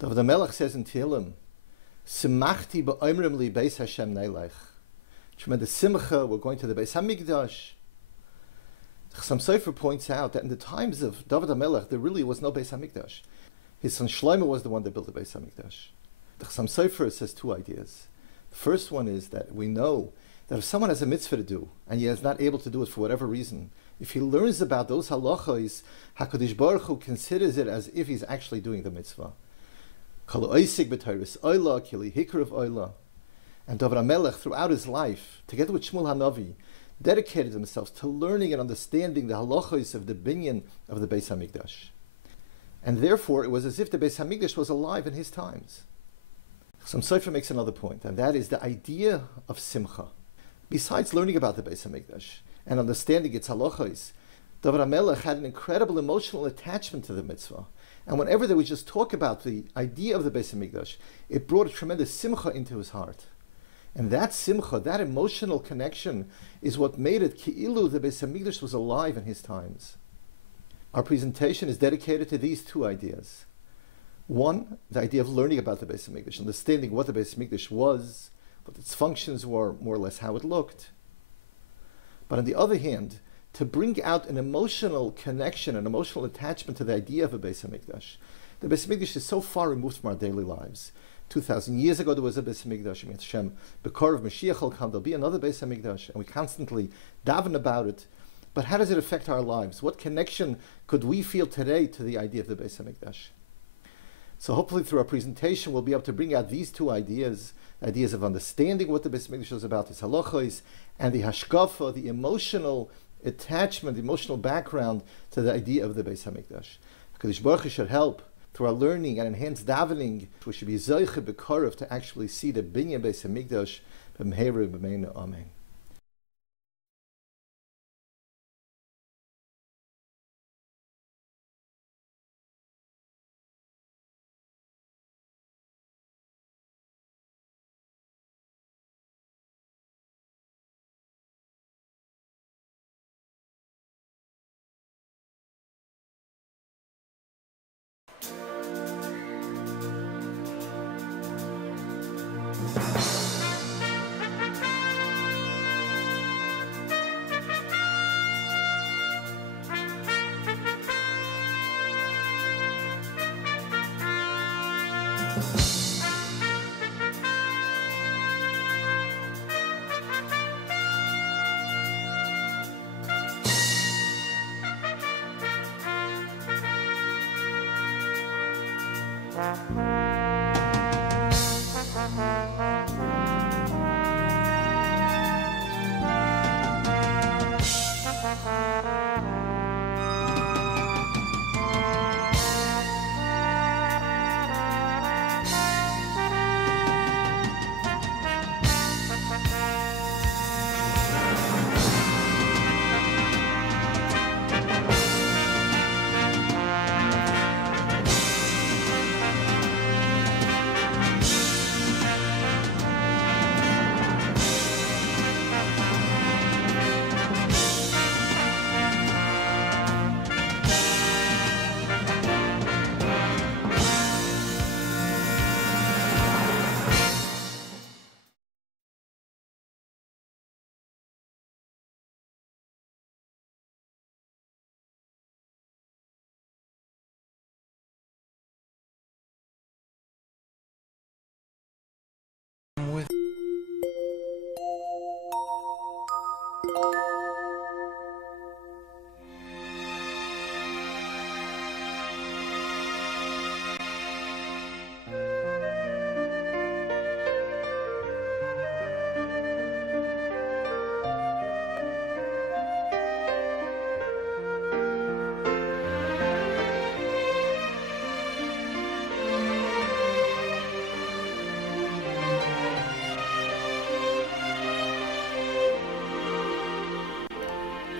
David HaMelech says in Tehillim, Simachti ba'omrim li Bais Hashem neilech. Tremendous simcha, we're going to the Bais Hamikdash. Chassam Sofer points out that in the times of David HaMelech, there really was no Bais Hamikdash. His son Shlomo was the one that built the Bais Hamikdash. The Chassam Sofer says two ideas. The first one is that we know that if someone has a mitzvah to do, and he is not able to do it for whatever reason, if he learns about those halachos, HaKadosh Baruch Hu considers it as if he's actually doing the mitzvah. And David HaMelech, throughout his life, together with Shmuel HaNavi, dedicated themselves to learning and understanding the halachos of the binyan of the Bais Hamikdash. And therefore, it was as if the Bais Hamikdash was alive in his times. Some Sofer makes another point, and that is the idea of simcha. Besides learning about the Bais Hamikdash and understanding its halachos, David HaMelech had an incredible emotional attachment to the mitzvah. And whenever they would just talk about the idea of the Bais Hamikdash, it brought a tremendous simcha into his heart. And that simcha, that emotional connection, is what made it ki'ilu the Bais Hamikdash was alive in his times. Our presentation is dedicated to these two ideas. One, the idea of learning about the Bais Hamikdash, understanding what the Bais Hamikdash was, what its functions were, more or less how it looked. But on the other hand, to bring out an emotional connection, an emotional attachment to the idea of a Bais Hamikdash. The Bais Hamikdash is so far removed from our daily lives. 2,000 years ago there was a Bais Hamikdash. Hashem, Bekor of Mashiach will come, there'll be another Bais Hamikdash, and we constantly daven about it. But how does it affect our lives? What connection could we feel today to the idea of the Bais Hamikdash? So hopefully through our presentation we'll be able to bring out these two ideas of understanding what the Bais Hamikdash is about, its halachos, and the hashkafa, the emotional attachment, the emotional background to the idea of the Bais Hamikdash. HaKadosh Baruch Hu should help through our learning and enhanced davening. We should be zoiche b'korav to actually see the binyan Bais Hamikdash b'mheira b'meina. Amen.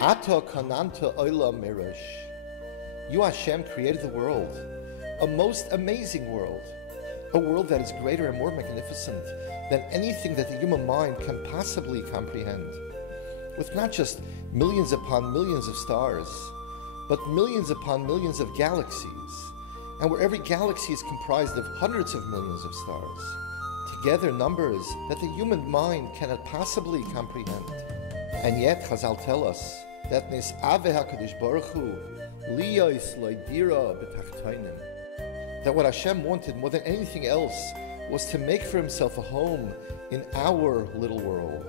Ato kananta olam mirash. You, Hashem, created the world, a most amazing world, a world that is greater and more magnificent than anything that the human mind can possibly comprehend, with not just millions upon millions of stars, but millions upon millions of galaxies, and where every galaxy is comprised of hundreds of millions of stars. Together numbers that the human mind cannot possibly comprehend. And yet Chazal tell us that Nis Ave HaKadosh Baruch Hu Liyos Loidira B'Tachtonim, that what Hashem wanted more than anything else was to make for himself a home in our little world.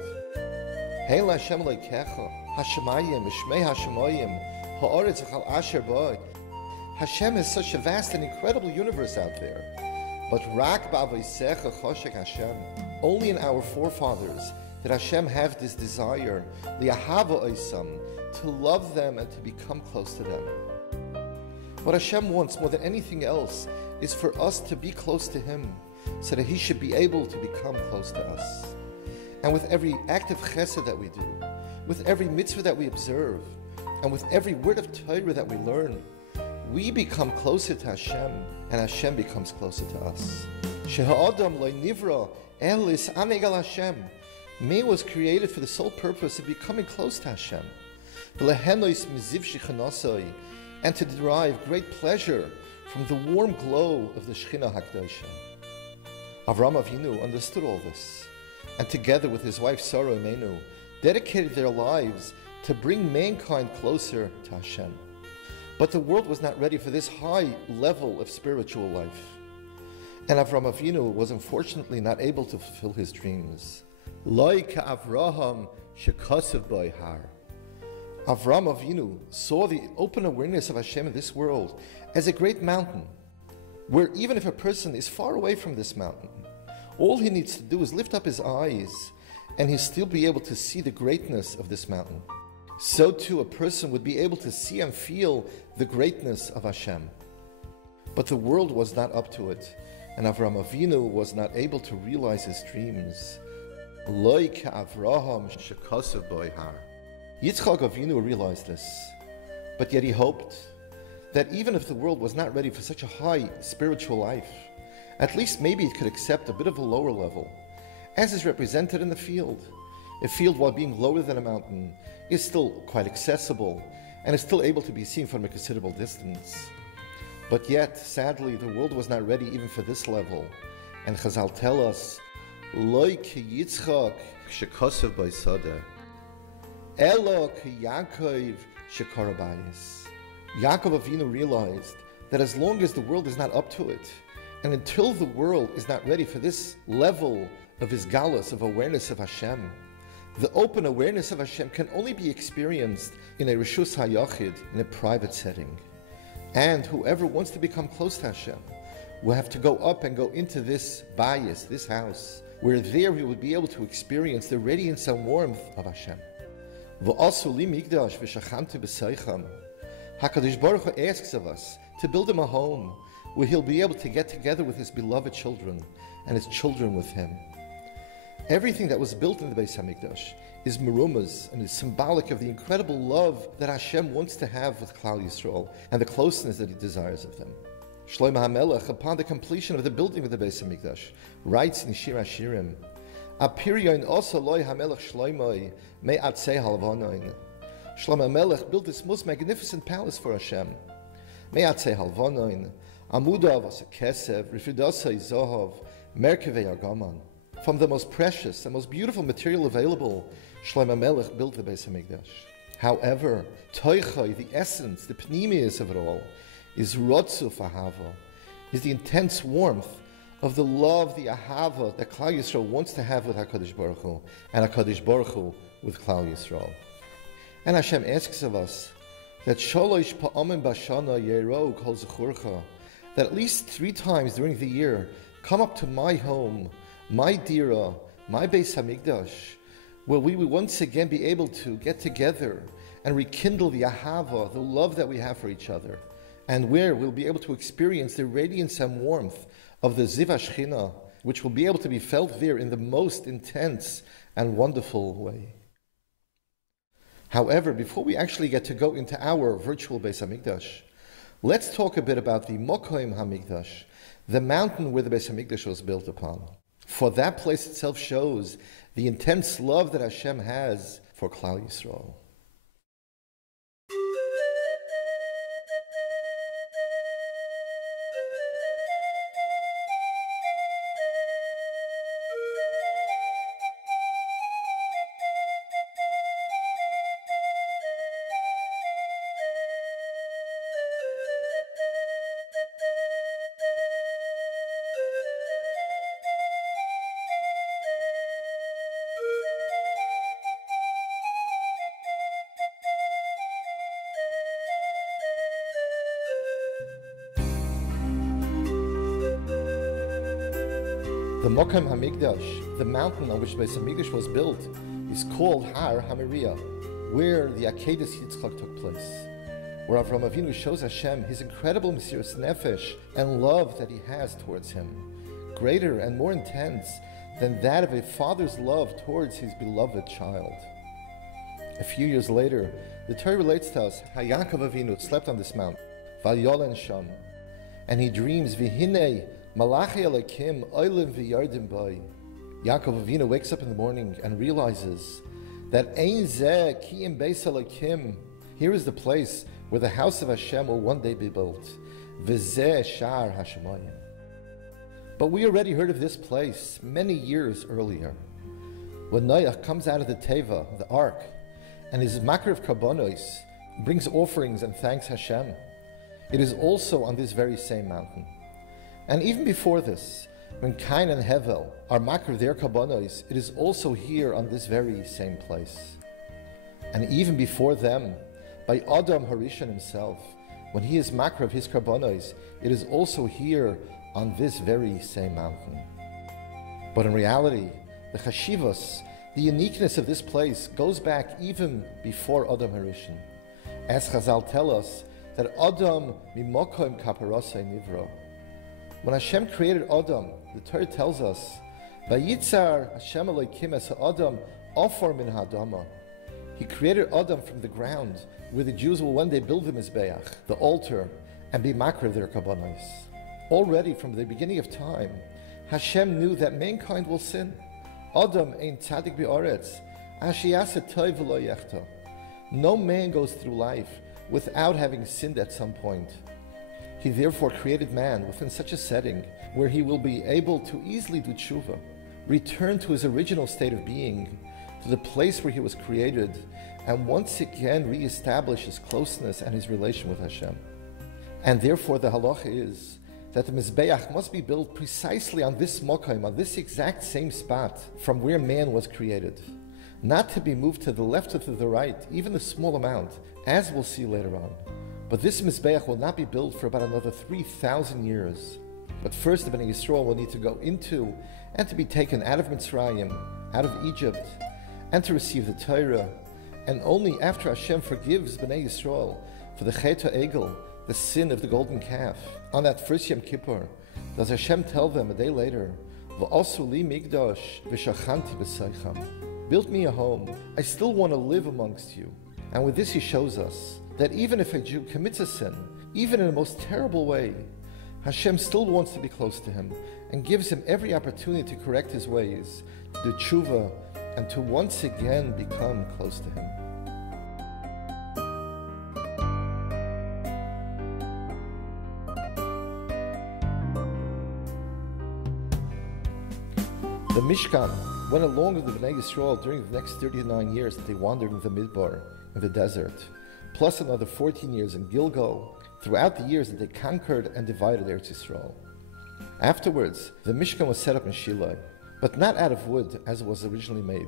Heil Hashem Elokecha Hashemayim Mishmei Hashemayim Ha'aretz V'chal Asher Ba. Hashem is such a vast and incredible universe out there. But Rak Ba'aveisecha Choshek Hashem, only in our forefathers did Hashem have this desire, Li'ahava Oisam, to love them and to become close to them. What Hashem wants more than anything else is for us to be close to Him, so that He should be able to become close to us. And with every act of chesed that we do, with every mitzvah that we observe, and with every word of Torah that we learn, we become closer to Hashem, and Hashem becomes closer to us. Sheha'adam lo nivra elis anegal Hashem. Man was created for the sole purpose of becoming close to Hashem, and to derive great pleasure from the warm glow of the Shechina HaKadoshah. Avraham Avinu understood all this, and together with his wife Sarah Imenu, dedicated their lives to bring mankind closer to Hashem. But the world was not ready for this high level of spiritual life. And Avraham Avinu was unfortunately not able to fulfill his dreams. Like Avraham shekasav b'har. Avraham Avinu saw the open awareness of Hashem in this world as a great mountain, where even if a person is far away from this mountain, all he needs to do is lift up his eyes and he'll still be able to see the greatness of this mountain. So too a person would be able to see and feel the greatness of Hashem. But the world was not up to it, and Avraham Avinu was not able to realize his dreams. Like Avraham shekasav b'har. Yitzchak Avinu realized this, but yet he hoped that even if the world was not ready for such a high spiritual life, at least maybe it could accept a bit of a lower level, as is represented in the field. A field, while being lower than a mountain, is still quite accessible and is still able to be seen from a considerable distance. But yet, sadly, the world was not ready even for this level. And Chazal tell us, Loi ki Yitzchak shekasav b'sadeh, Elo ki Yaakov shekara bayis. Yaakov Avinu realized that as long as the world is not up to it, and until the world is not ready for this level of his galus, of awareness of Hashem, the open awareness of Hashem can only be experienced in a Rishus HaYachid, in a private setting. And whoever wants to become close to Hashem will have to go up and go into this bayis, this house, where there he would be able to experience the radiance and warmth of Hashem. HaKadosh Baruch Hu asks of us to build him a home where he'll be able to get together with his beloved children and his children with him. Everything that was built in the Bais Hamikdash is merumaz and is symbolic of the incredible love that Hashem wants to have with Klal Yisrael and the closeness that He desires of them. Shlomo HaMelech, upon the completion of the building of the Bais Hamikdash, writes in Shir Hashirim, "Apiryon also loy HaMelech Shlomo me'atzei halvonoin." Shlomo HaMelech built this most magnificent palace for Hashem. Me'atzei halvonoin, amudav asa kesev, rifidasai zohov, merkevei argaman. From the most precious and most beautiful material available, Shlomo HaMelech built the Bais Hamikdash. However, toichai, the essence, the pnimius of it all, is rotzuf ahava, is the intense warmth of the love, the ahava that Klal Yisrael wants to have with HaKadosh Baruch Hu, and HaKadosh Baruch Hu with Klal Yisrael. And Hashem asks of us that sholosh pa'amim bashana yero kol zechurcha, that at least 3 times during the year, come up to my home, my dira, my Bais Hamikdash, where we will once again be able to get together and rekindle the ahava, the love that we have for each other, and where we'll be able to experience the radiance and warmth of the Ziv HaShechina, which will be able to be felt there in the most intense and wonderful way. However, before we actually get to go into our virtual Bais Hamikdash, let's talk a bit about the Mokoim HaMikdash, the mountain where the Bais Hamikdash was built upon. For that place itself shows the intense love that Hashem has for Klal Yisrael. The Bais Hamikdash, the mountain on which Bais Hamikdash was built, is called Har HaMoriah, where the Akedas Yitzchak took place, where Avraham Avinu shows Hashem his incredible Mesiras Nefesh and love that he has towards him, greater and more intense than that of a father's love towards his beloved child. A few years later, the Torah relates to us how Yaakov Avinu slept on this mountain, Vayolen Sham, and he dreams, V'hinei Malachi Elokim Olim V'yardim Bai. Yaakov Avinu wakes up in the morning and realizes that Ein Zeh Ki Im Beis Elokim, here is the place where the house of Hashem will one day be built. V'zeh Shar Hashemayim. But we already heard of this place many years earlier, when Noach comes out of the Teva, the ark, and his makar of karbonos brings offerings and thanks Hashem. It is also on this very same mountain. And even before this, when Cain and Hevel are makar their karbonos, it is also here on this very same place. And even before them, by Adam Harishon himself, when he is makar of his karbonos, it is also here on this very same mountain. But in reality, the chashivas, the uniqueness of this place goes back even before Adam Harishon. As Chazal tell us that Adam mimokoim kaparasei nivra. When Hashem created Adam, the Torah tells us, Vayitzar Hashem Elokim es Adam afar min ha'adama. He created Adam from the ground, where the Jews will one day build the Mizbeach, the altar, and be makar their karbonos. Already from the beginning of time, Hashem knew that mankind will sin. Adam ein tzadik b'aretz, ashiyase toiv v'lo yechta. No man goes through life without having sinned at some point. He therefore created man within such a setting where he will be able to easily do tshuva, return to his original state of being, to the place where he was created, and once again re-establish his closeness and his relation with Hashem. And therefore the halacha is that the Mizbeach must be built precisely on this mokaim, on this exact same spot from where man was created. Not to be moved to the left or to the right, even a small amount, as we'll see later on. But this Mizbeach will not be built for about another 3,000 years. But first the Bnei Yisrael will need to go into and to be taken out of Mitzrayim, out of Egypt, and to receive the Torah. And only after Hashem forgives Bnei Yisrael for the Chet HaEgel, the sin of the golden calf, on that first Yom Kippur, does Hashem tell them a day later, V'asu li migdash v'shachanti b'seicham. Build me a home, I still want to live amongst you. And with this he shows us that even if a Jew commits a sin, even in the most terrible way, Hashem still wants to be close to him and gives him every opportunity to correct his ways, to do tshuva, and to once again become close to him. The Mishkan went along with the Bnei Yisrael during the next 39 years that they wandered in the Midbar, in the desert, plus another 14 years in Gilgal, throughout the years that they conquered and divided Eretz Yisrael. Afterwards, the Mishkan was set up in Shiloh, but not out of wood as it was originally made,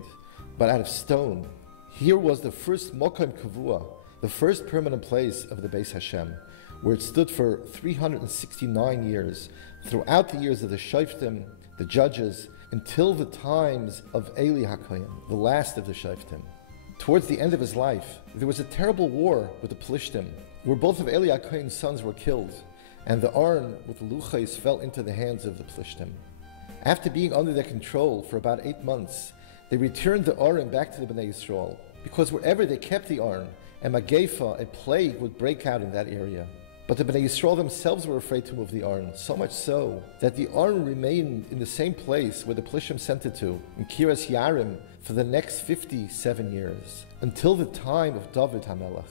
but out of stone. Here was the first Mokom Kavua, the first permanent place of the Beis Hashem, where it stood for 369 years, throughout the years of the Shoftim, the judges, until the times of Eli HaKohen, the last of the Shoftim. Towards the end of his life, there was a terrible war with the Plishtim, where both of Eli HaKohen's sons were killed, and the Aron with the Luchais fell into the hands of the Plishtim. After being under their control for about 8 months, they returned the Aron back to the Bnei Yisrael, because wherever they kept the Aron, a Magefa, a plague, would break out in that area. But the Bnei Yisrael themselves were afraid to move the Aron, so much so that the Aron remained in the same place where the Plishtim sent it to, in Kiras Yarim, for the next 57 years, until the time of David HaMelech.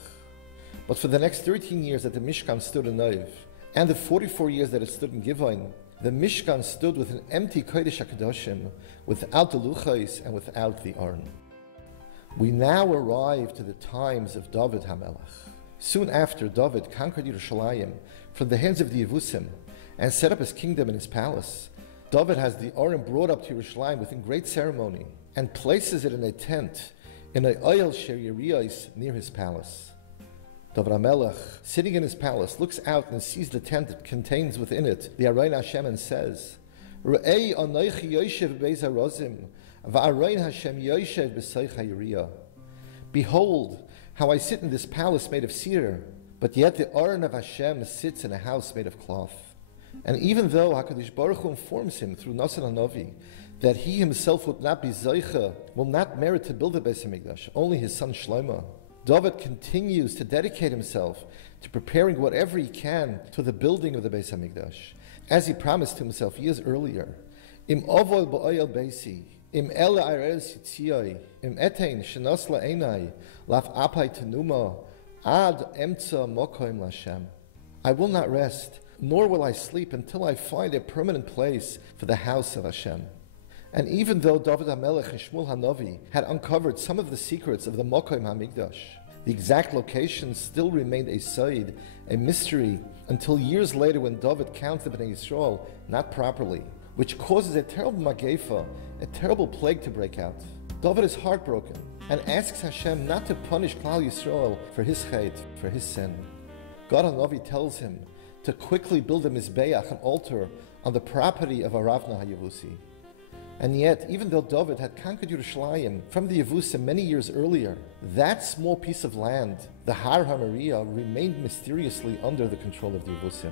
But for the next 13 years that the Mishkan stood in Noiv, and the 44 years that it stood in Givon, the Mishkan stood with an empty Kodesh HaKadoshim, without the Luchais and without the Aron. We now arrive to the times of David HaMelech. Soon after, David conquered Yerushalayim from the hands of the Yevusim and set up his kingdom in his palace. David has the Aron brought up to Yerushalayim within great ceremony and places it in a tent in a Oyel Sher Yeriyos near his palace. David HaMelech, sitting in his palace, looks out and sees the tent that contains within it the Aron Hashem and says, Re'ei anoichi yoshev beis harozim, va'aroin Hashem yoshev b'soich ha'yiriyah. Behold, how I sit in this palace made of cedar, but yet the Aron of Hashem sits in a house made of cloth. And even though HaKadosh Baruch Hu informs him through Nasan HaNavi that he himself would not be Zoicha, will not merit to build the Bais Hamikdash, only his son Shlomo, David continues to dedicate himself to preparing whatever he can to the building of the Bais Hamikdash, as he promised to himself years earlier. Im ovol ba'oyel beisi, im ele areres yitziyoi, im etein shenos la'enai, laf apai tenuma, ad emtza mokoim l'Hashem. I will not rest, nor will I sleep until I find a permanent place for the house of Hashem. And even though David HaMelech and Shmuel HaNavi had uncovered some of the secrets of the Mokoim HaMikdash, the exact location still remained a side, a mystery, until years later when David counts the Bnei Yisrael not properly, which causes a terrible magefa, a terrible plague to break out. David is heartbroken and asks Hashem not to punish Klal Yisrael for his chait, for his sin. God HaNavi tells him to quickly build a mizbeach, an altar, on the property of Aravna HaYevusi. And yet, even though David had conquered Yerushalayim from the Yevusim many years earlier, that small piece of land, the Har HaMoriah, remained mysteriously under the control of the Yevusim.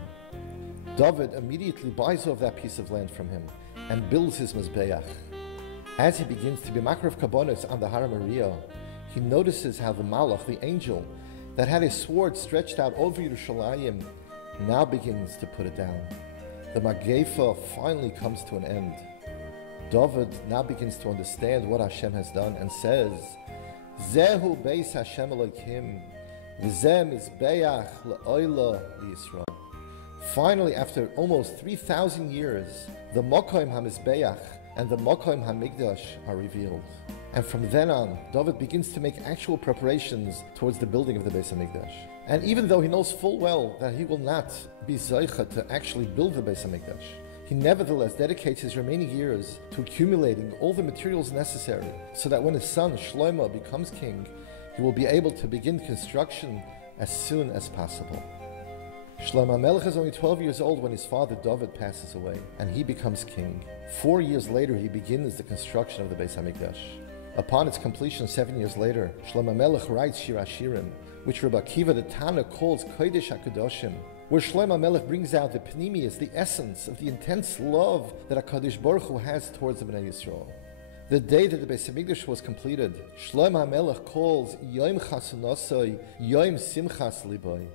David immediately buys off that piece of land from him and builds his Mizbeach. As he begins to be Makrav Kabbonos on the Har HaMoriah, he notices how the Malach, the angel, that had a sword stretched out over Yerushalayim, now begins to put it down. The Magefa finally comes to an end. David now begins to understand what Hashem has done and says, Zehu Bais Hashem Elokim, V'zeh Mizbeach Le'oila Yisrael. Finally, after almost 3,000 years, the Mokoim HaMizbeach and the Mokoim HaMikdash are revealed. And from then on, David begins to make actual preparations towards the building of the Bais Hamikdash. And even though he knows full well that he will not be Zoicha to actually build the Bais Hamikdash, he nevertheless dedicates his remaining years to accumulating all the materials necessary so that when his son Shlomo becomes king, he will be able to begin construction as soon as possible. Shlomo HaMelech is only 12 years old when his father David passes away, and he becomes king. 4 years later, he begins the construction of the Bais Hamikdash. Upon its completion 7 years later, Shlomo HaMelech writes Shir HaShirim, which Rabbi Akiva the Tana calls Kodesh HaKadoshim, where Shlomo HaMelech brings out the pnimius, the essence of the intense love that HaKadosh Baruch Hu has towards the Bnei Yisrael. The day that the Bais Hamikdash was completed, Shlomo HaMelech calls Yom Chasunasoi Yom Simchas Liboy.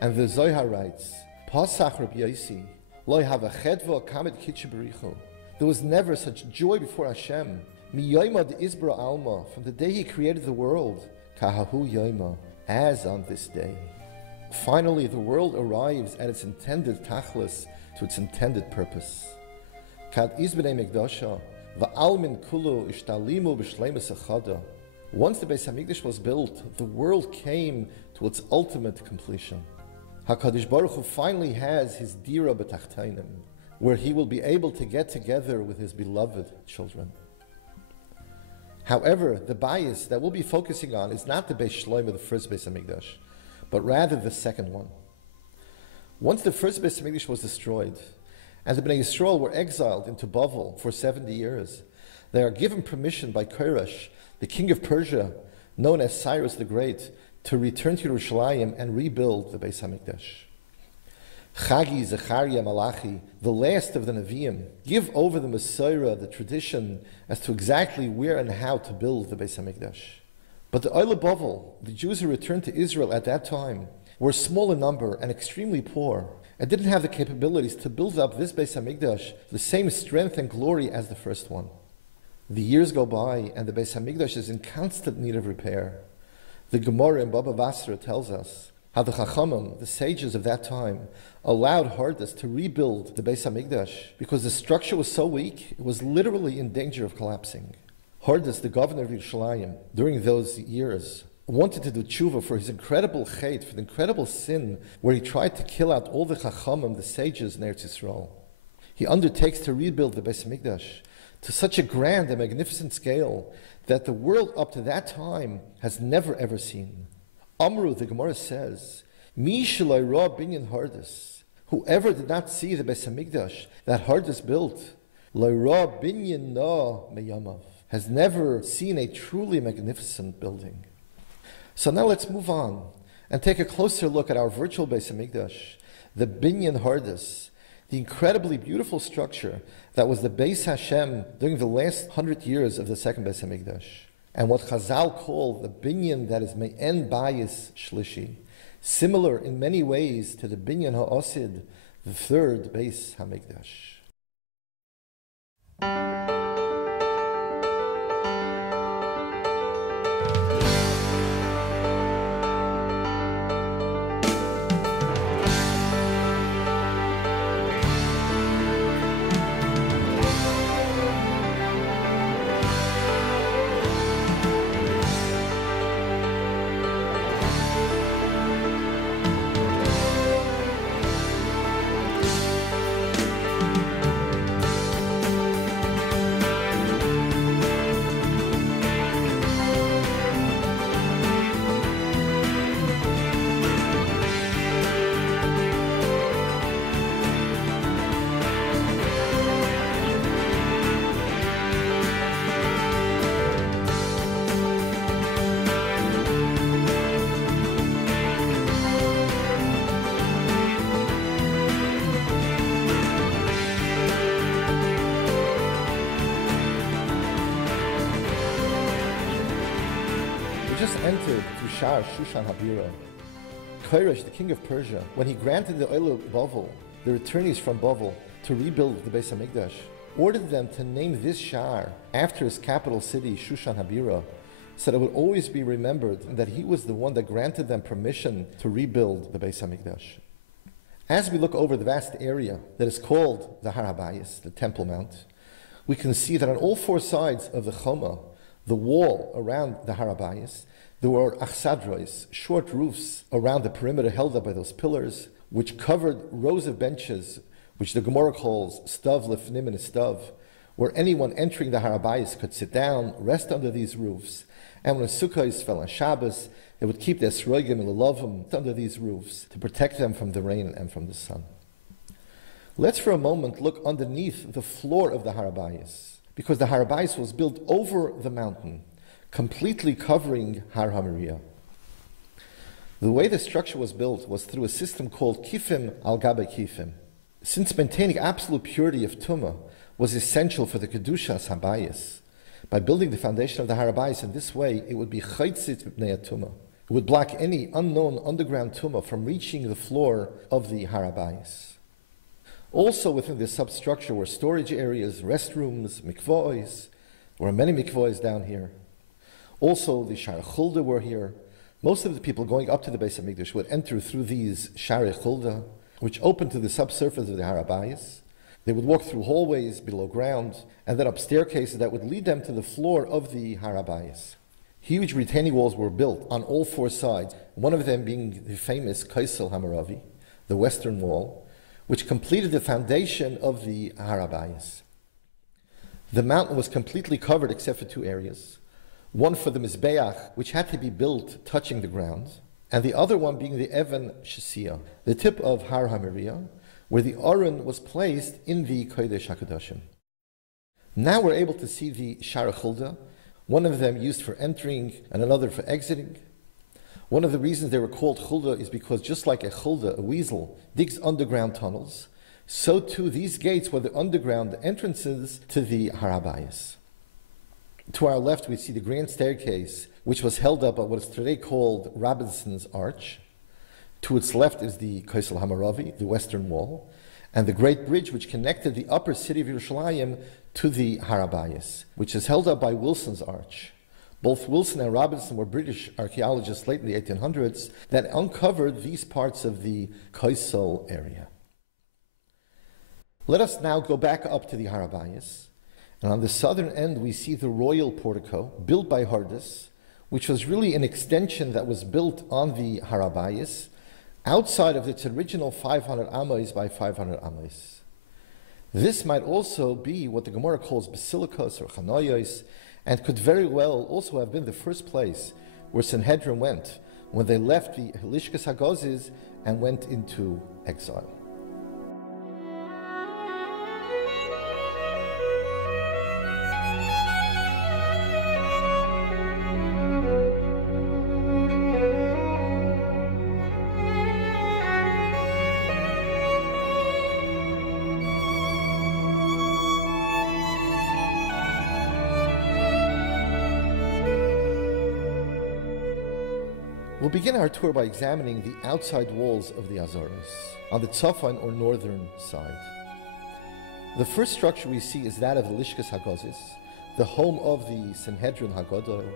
And the Zohar writes, Pasach Rabbi Yossi, Lo Hava Chedva Kamed Kitche Berichu. There was never such joy before Hashem. Mi Yoima de Isbra Alma, from the day He created the world, Kahahu Yoima, as on this day. Finally, the world arrives at its intended tachlis, to its intended purpose. Kad Izbnei Mikdasha, Va'almin Kulu Ishtalimu B'Shleimus Achada. Once the Bais Hamikdash was built, the world came to its ultimate completion. HaKadosh Baruch Hu finally has his Dira B'Tachtainim, where he will be able to get together with his beloved children. However, the bias that we'll be focusing on is not the Beis Shlomo, the first Bais Hamikdash, but rather the second one. Once the first Bais Hamikdash was destroyed, and the Bnei Yisrael were exiled into Bavel for 70 years, they are given permission by Koresh, the king of Persia, known as Cyrus the Great, to return to Yerushalayim and rebuild the Beis Hamikdash. Chagi, Zechariah, Malachi, the last of the Nevi'im, give over the Messiah, the tradition, as to exactly where and how to build the Beis Hamikdash. But the Oile Bavel, the Jews who returned to Israel at that time, were small in number and extremely poor, and didn't have the capabilities to build up this Beis Hamikdash the same strength and glory as the first one. The years go by, and the Beis Hamikdash is in constant need of repair. The Gemara in Baba Basra tells us how the Chachamim, the sages of that time, allowed Hardus to rebuild the Beis Hamikdash because the structure was so weak, it was literally in danger of collapsing. Hardus, the governor of Yerushalayim, during those years, wanted to do tshuva for his incredible chait, for the incredible sin, where he tried to kill out all the Chachamim, the sages in Eretz Yisrael. He undertakes to rebuild the Beis Hamikdash to such a grand and magnificent scale that the world up to that time has never ever seen. Amru, the Gemara says, Mi shalai ra binyan Hardus. Whoever did not see the Beis Hamikdash that Hardus built, Loira binyan na meyamav, has never seen a truly magnificent building. So now let's move on and take a closer look at our virtual Bais Hamikdash, the binyan hardis, the incredibly beautiful structure that was the Beis Hashem during the last 100 years of the second Bais Hamikdash, and what Chazal call the binyan that is me'en bayis shlishi, similar in many ways to the binyan ha'osid, the third Bais Hamikdash. Entered through Shar Shushan Habira. Koresh, the king of Persia, when he granted the Oil of Bavel, the returnees from Bavel, to rebuild the Bais Hamikdash, ordered them to name this Shar after his capital city, Shushan Habira, so that it would always be remembered that he was the one that granted them permission to rebuild the Bais Hamikdash. As we look over the vast area that is called the Har HaBayis, the Temple Mount, we can see that on all four sides of the Choma, the wall around the Har HaBayis, there were achsadrois, short roofs around the perimeter held up by those pillars, which covered rows of benches, which the Gemara calls stav lefnim and stav, where anyone entering the Har HaBayis could sit down, rest under these roofs, and when Sukkos fell on Shabbos, they would keep their sroigim and lelovim under these roofs to protect them from the rain and from the sun. Let's for a moment look underneath the floor of the Har HaBayis, because the Har HaBayis was built over the mountain, completely covering Har HaMoriah. The way the structure was built was through a system called kifim al gabe kifim. Since maintaining absolute purity of Tumah was essential for the Kedushas HaBayis, by building the foundation of the Har HaBayis in this way, it would be chaitzit b'nei Tumah. It would block any unknown underground Tumah from reaching the floor of the Har HaBayis. Also within this substructure were storage areas, restrooms, mikvois. There were many mikvois down here. Also, the Shari Chulda were here. Most of the people going up to the Bais Hamikdash would enter through these Shari Chulda, which opened to the subsurface of the Har HaBayis. They would walk through hallways below ground, and then up staircases that would lead them to the floor of the Har HaBayis. Huge retaining walls were built on all four sides, one of them being the famous Kaisel Hamaravi, the western wall, which completed the foundation of the Har HaBayis. The mountain was completely covered except for two areas. One for the Mizbeach, which had to be built touching the ground, and the other one being the Even Shesiyah, the tip of Har HaMoriah, where the Aron was placed in the Kodesh HaKadoshim. Now we're able to see the Shara Chulda, one of them used for entering and another for exiting. One of the reasons they were called Chulda is because just like a Chulda, a weasel, digs underground tunnels, so too these gates were the underground entrances to the Har HaBayis. To our left, we see the grand staircase, which was held up at what is today called Robinson's Arch. To its left is the Kaisel Hamaravi, the western wall, and the great bridge which connected the upper city of Yerushalayim to the Har HaBayis, which is held up by Wilson's Arch. Both Wilson and Robinson were British archaeologists late in the 1800s that uncovered these parts of the Kaisel area. Let us now go back up to the Har HaBayis. And on the southern end, we see the royal portico, built by Hardis, which was really an extension that was built on the Har HaBayis, outside of its original 500 amos by 500 amos. This might also be what the Gemara calls basilicos or chanoyos, and could very well also have been the first place where Sanhedrin went when they left the Lishkas Hagozis and went into exile. We'll begin our tour by examining the outside walls of the Azoros, on the Tzafon or northern side. The first structure we see is that of the Lishkas Hagozis, the home of the Sanhedrin Hagadol.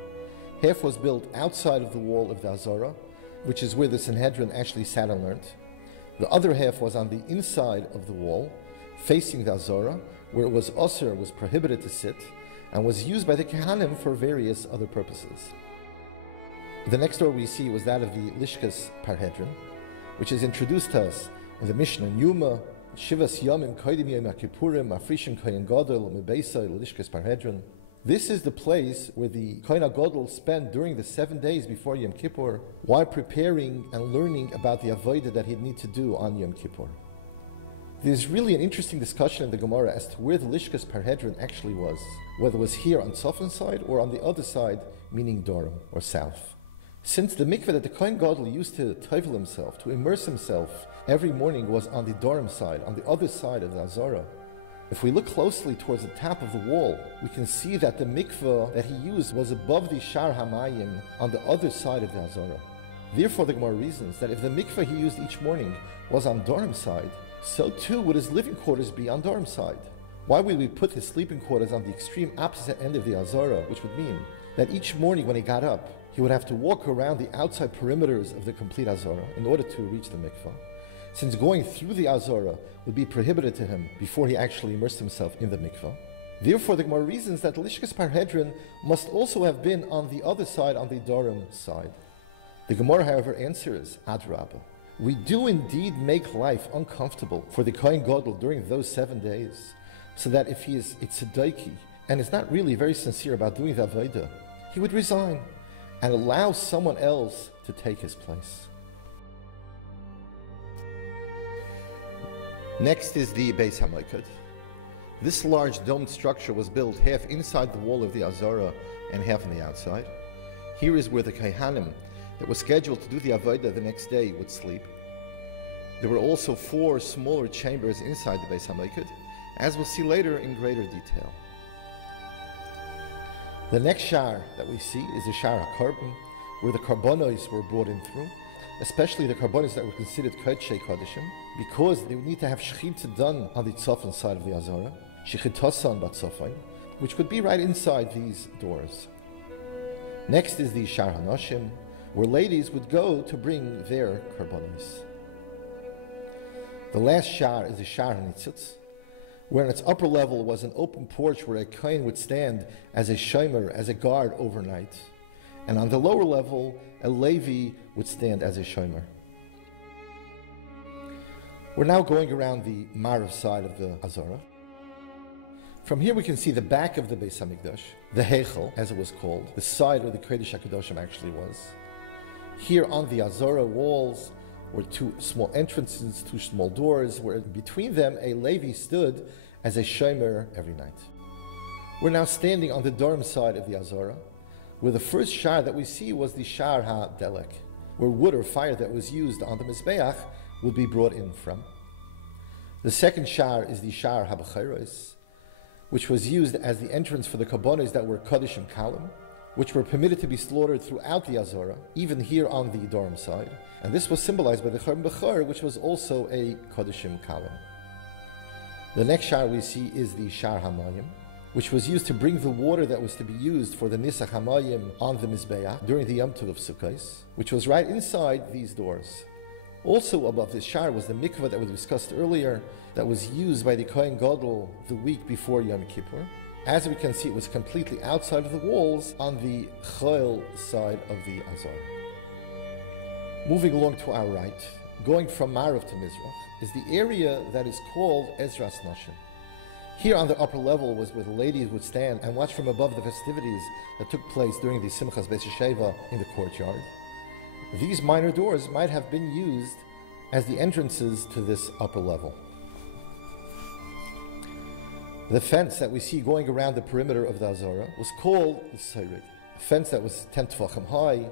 Half was built outside of the wall of the Azorah, which is where the Sanhedrin actually sat and learned. The other half was on the inside of the wall, facing the Azorah, where it was osir, was prohibited to sit, and was used by the Kehanim for various other purposes. The next door we see was that of the Lishkas Parhedrin, which is introduced to us in the Mishnah Yuma, Shivas Yamim Koidim Yom HaKippurim, Afrishin Kohen Gadol, Mebeisa, Lishkas Parhedrin. This is the place where the Kohen Gadol spent during the 7 days before Yom Kippur while preparing and learning about the avodah that he'd need to do on Yom Kippur. There's really an interesting discussion in the Gemara as to where the Lishkas Parhedrin actually was, whether it was here on Tzafon side or on the other side, meaning Durham or south. Since the mikveh that the Kohen Gadol used to tovel himself, to immerse himself every morning, was on the Durham side, on the other side of the Azorah, if we look closely towards the top of the wall, we can see that the mikveh that he used was above the Shar Hamayim on the other side of the Azorah. Therefore, the Gemara reasons that if the mikveh he used each morning was on Durham side, so too would his living quarters be on Durham side. Why would we put his sleeping quarters on the extreme opposite end of the Azorah, which would mean that each morning when he got up, he would have to walk around the outside perimeters of the complete Azorah in order to reach the mikveh, since going through the Azorah would be prohibited to him before he actually immersed himself in the mikveh. Therefore, the Gemara reasons that the Lishkas Parhedrin must also have been on the other side, on the Durham side. The Gemara, however, answers, Adrabah. We do indeed make life uncomfortable for the Kohen Gadol during those 7 days, so that if he is a tzedaki and is not really very sincere about doing the avodah, he would resign and allow someone else to take his place. Next is the Bais Hamikdash. This large domed structure was built half inside the wall of the Azorah and half on the outside. Here is where the Kehanim that was scheduled to do the avodah the next day would sleep. There were also 4 smaller chambers inside the Bais Hamikdash, as we'll see later in greater detail. The next shar that we see is the Shar HaKarbon, where the karbonos were brought in through, especially the karbonos that were considered Kodshei Kodeshim, because they would need to have shechita done on the Tzafon side of the Azorah, shechitasan batzafon, which would be right inside these doors. Next is the Shar HaNashim, where ladies would go to bring their karbonos. The last shar is the Shar HaNitzitz, where in its upper level was an open porch where a kohen would stand as a shomer, as a guard overnight. And on the lower level, a Levi would stand as a shomer. We're now going around the Marav side of the Azorah. From here we can see the back of the Bais Hamikdash, the Heichel, as it was called, the side where the Kodesh HaKadoshim actually was. Here on the Azorah walls were 2 small entrances, 2 small doors, where between them a Levi stood as a shomer every night. We're now standing on the Durham side of the Azorah, where the first shar that we see was the Shar HaDelek, where wood or fire that was used on the Mizbeach would be brought in from. The second shar is the Shar HaBecheros, which was used as the entrance for the karbonos that were Kodeshim Kalim, which were permitted to be slaughtered throughout the Azorah, even here on the Durham side. And this was symbolized by the Chorban Bechor, which was also a Kodeshim Kalim. The next shar we see is the Shar HaMayim, which was used to bring the water that was to be used for the Nisach HaMayim on the Mizbeach during the Yom Tov of Sukkos, which was right inside these doors. Also above this shar was the mikveh that we discussed earlier, that was used by the Kohen Gadol the week before Yom Kippur. As we can see, it was completely outside of the walls on the Chol side of the Azorah. Moving along to our right, going from Marav to Mizrach, is the area that is called Ezras Nashim. Here on the upper level was where the ladies would stand and watch from above the festivities that took place during the Simchas Beis Sheva in the courtyard. These minor doors might have been used as the entrances to this upper level. The fence that we see going around the perimeter of the Azorah was called the Seirig, a fence that was 10 tvachim high,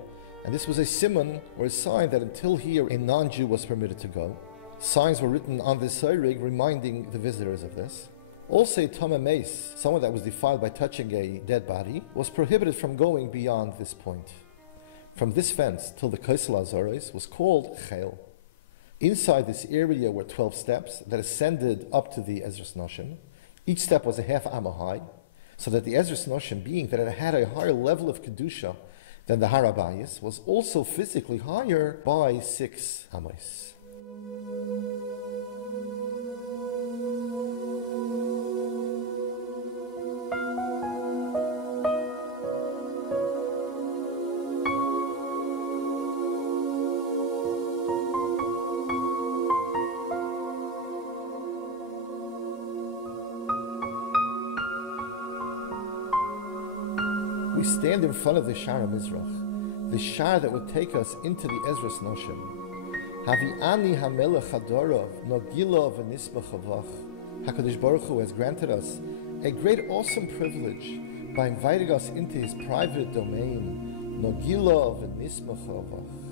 and this was a simon, or a sign that until here a non-Jew was permitted to go. Signs were written on this Seirig reminding the visitors of this. Also, a Tama Mace, someone that was defiled by touching a dead body, was prohibited from going beyond this point. from this fence till the Kaisel Azores was called Chel. Inside this area were 12 steps that ascended up to the Ezras Noshim. Each step was a half amma high, so that the Ezras Noshim, being that it had a higher level of Kedusha than the Harabayas, was also physically higher by 6 amos. We stand in front of the Shara Mizrach, the Shar that would take us into the Ezras Noshim. Havi ani hamelech hadorov nogila v'nisbach avach. HaKadosh Baruch Hu has granted us a great, awesome privilege by inviting us into His private domain, nogila v'nisbach avach.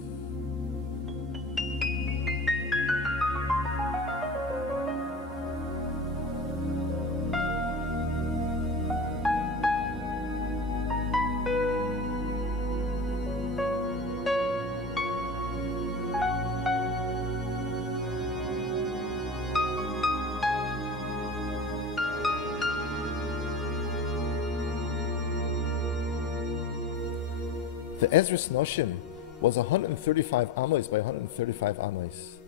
The Ezras Noshim was 135 amos by 135 amos.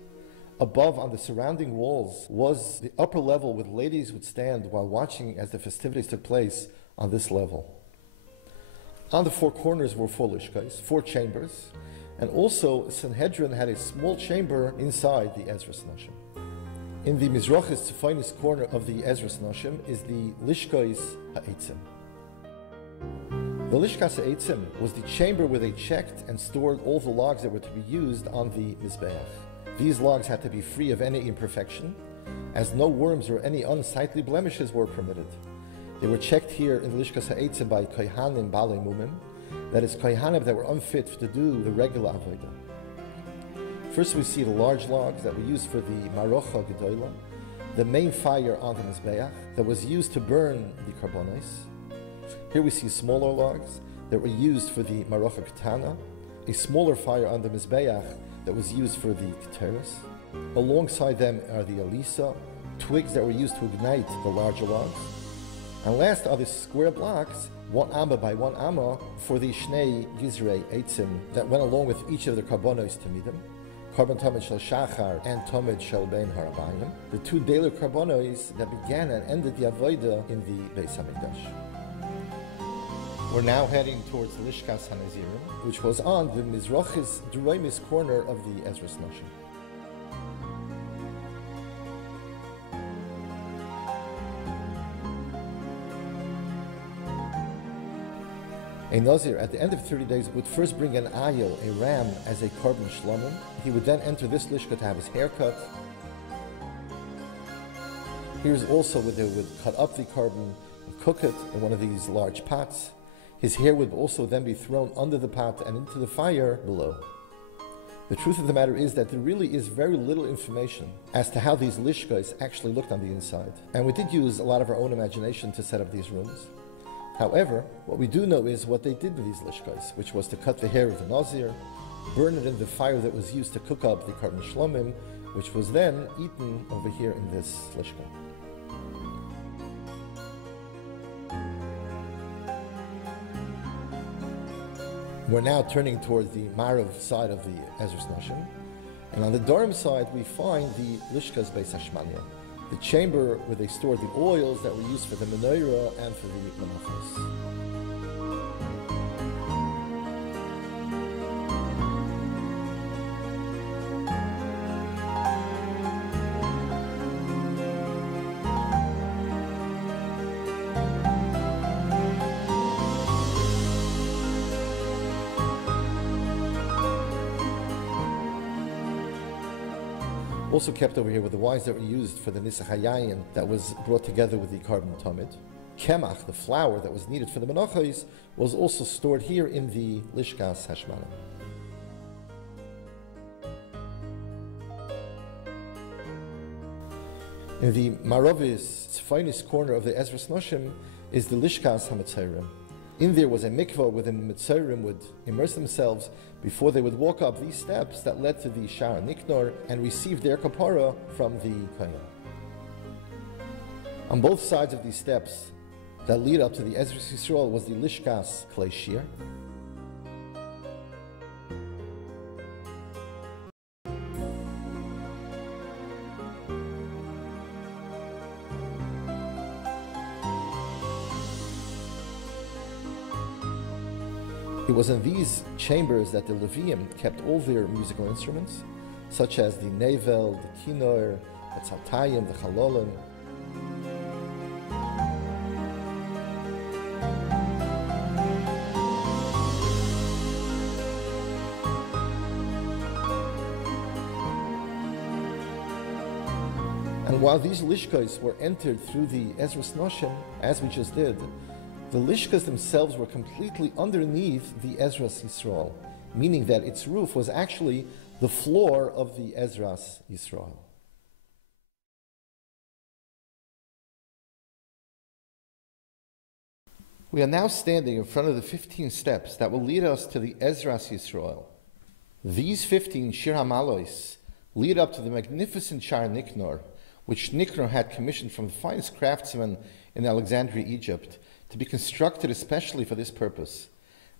Above, on the surrounding walls, was the upper level where ladies would stand while watching as the festivities took place on this level. On the 4 corners were 4 lishkais, 4 chambers, and also Sanhedrin had a small chamber inside the Ezras Noshim. In the Mizrachis finest corner of the Ezras Noshim is the Lishkais Ha'etzim. The Lishkas Ha'etzim was the chamber where they checked and stored all the logs that were to be used on the Mizbeach. These logs had to be free of any imperfection, as no worms or any unsightly blemishes were permitted. They were checked here in the Lishkas Ha'etzim by Kohanim Balei Mumim, that is, Kohanim that were unfit to do the regular Avodah. First we see the large logs that were used for the Marocha Gedola, the main fire on the Mizbeach that was used to burn the Karbonos. Here we see smaller logs that were used for the Marocha Ketana, a smaller fire on the Mizbeach that was used for the Keteris. Alongside them are the Alisa, twigs that were used to ignite the larger logs. And last are the square blocks, 1 amma by 1 amma, for the Shnei Gizrei Eitzim that went along with each of the Karbonos to meet them. Carbon Tomid Shel Shachar and Tomid Shel Bein Harabayim, the 2 daily Karbonos that began and ended the Avodah in the Bais Hamikdash. We're now heading towards Lishkas HaNazirim, which was on the Mizrachis Duraimis corner of the Ezras Noshim. A Nazir, at the end of 30 days, would first bring an ayil, a ram, as a carbon shlomim. He would then enter this lishka to have his hair cut. Here's also where they would cut up the carbon and cook it in one of these large pots. His hair would also then be thrown under the pot and into the fire below. The truth of the matter is that there really is very little information as to how these lishkas actually looked on the inside. And we did use a lot of our own imagination to set up these rooms. However, what we do know is what they did to these lishkas, which was to cut the hair of the Nazir, burn it in the fire that was used to cook up the carbon shlomim, which was then eaten over here in this lishka. We're now turning towards the Marav side of the Ezras Noshim, and on the Durham side we find the Lishkas Bais Hashmanya, the chamber where they stored the oils that were used for the menorah and for the menachos. Also kept over here were the wines that were used for the Nisach HaYayin that was brought together with the carbon Tomid. Kemach, the flour that was needed for the menachos, was also stored here in the Lishkas Hashmana. In the Maravis finest corner of the Ezras Noshim is the Lishkas HaMetzirim. In there was a mikvah where the Mitzarim would immerse themselves before they would walk up these steps that led to the Shar Niknor and receive their kapara from the Kohen. On both sides of these steps that lead up to the Ezras Yisrael was the Lishkas Klei Shir. It was in these chambers that the Leviim kept all their musical instruments, such as the nevel, the kinor, the tzaltayim, the chalolim. And while these lishkos were entered through the Ezras Noshim, as we just did, the lishkas themselves were completely underneath the Ezras Yisrael, meaning that its roof was actually the floor of the Ezras Yisrael. We are now standing in front of the 15 steps that will lead us to the Ezras Yisrael. These 15 Shir HaMalos lead up to the magnificent Shar Niknor, which Niknor had commissioned from the finest craftsmen in Alexandria, Egypt, to be constructed especially for this purpose,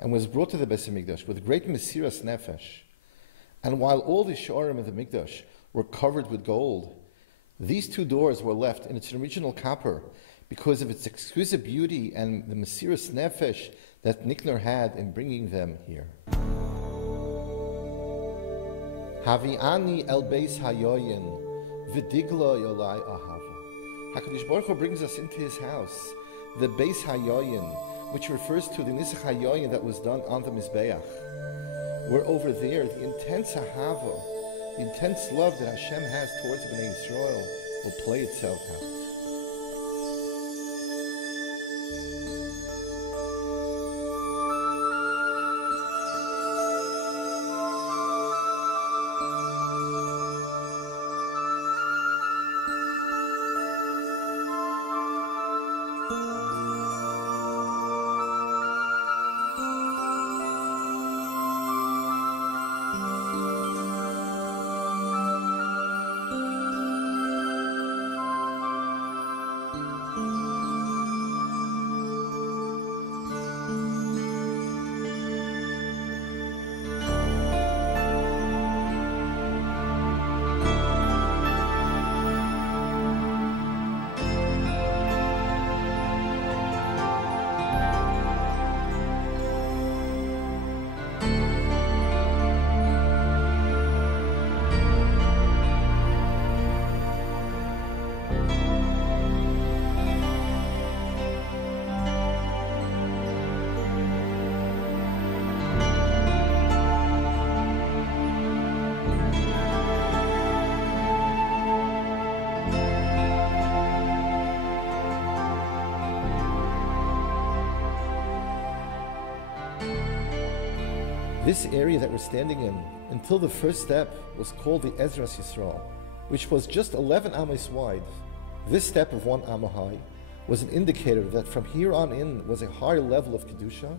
and was brought to the Bais Hamikdash with great mesiras nefesh. And while all the shorim of the Mikdash were covered with gold, these two doors were left in its original copper because of its exquisite beauty and the mesiras nefesh that Niknor had in bringing them here. Havi'ani el Bais Hayoyin v'digla yolai ahava. HaKadosh Baruch Hu brings us into His house, the Bais Hayoyin, which refers to the Nisach Hayoyin that was done on the Mizbeach, where over there the intense Ahava, the intense love that Hashem has towards Bnei Yisrael will play itself out. This area that we're standing in, until the first step, was called the Ezras Yisrael, which was just 11 amos wide. This step of 1 amma high was an indicator that from here on in was a higher level of Kedusha,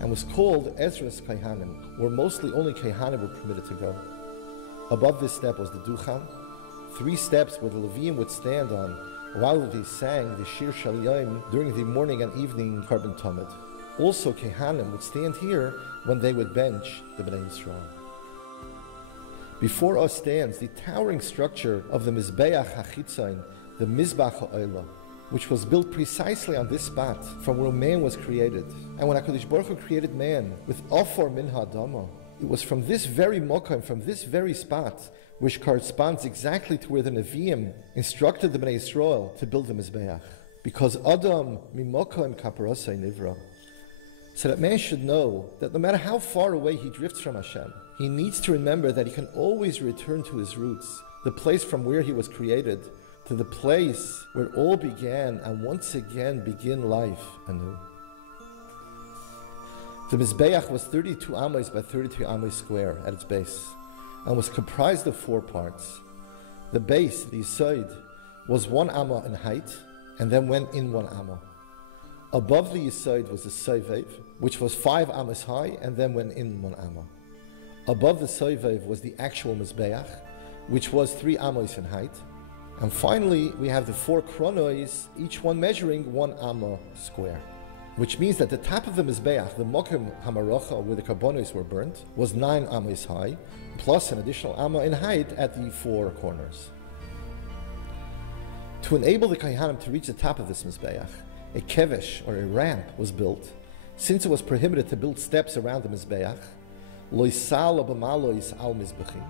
and was called Ezras Kaihanim, where mostly only Kaihanim were permitted to go. Above this step was the Duchan, 3 steps where the Leviim would stand on while they sang the Shir Shaliyim during the morning and evening Carbon Tamid. Also, Kehanim would stand here when they would bench the Bnei Yisrael. Before us stands the towering structure of the Mizbeach HaChitzain, the Mizbach HaOlah, which was built precisely on this spot from where man was created. And when HaKadosh Baruch Hu created man with Ofor Min Ha'adama, it was from this very Mokim, from this very spot, which corresponds exactly to where the Nevi'im instructed the Bnei Yisrael to build the Mizbeach. Because Adam Mimokim Kaparasai Nivra. So that man should know that no matter how far away he drifts from Hashem, he needs to remember that he can always return to his roots, the place from where he was created, to the place where it all began, and once again begin life anew. The Mizbeach was 32 amos by 32 amos square at its base, and was comprised of 4 parts. The base, the Yesod, was 1 amma in height, and then went in 1 amma. Above the Yesod was the Sovev, which was 5 amos high and then went in 1 amma. Above the Sovev was the actual Mizbeach, which was 3 amos in height. And finally, we have the 4 kronos, each one measuring 1 amma square. Which means that the top of the Mizbeach, the Mokim Hamarocha, where the carbonos were burnt, was 9 amos high, plus an additional amma in height at the 4 corners. To enable the Kohanim to reach the top of this Mizbeach, a kevesh, or a ramp, was built. Since it was prohibited to build steps around the Mizbeach, loisal abamalois al Mizbechi.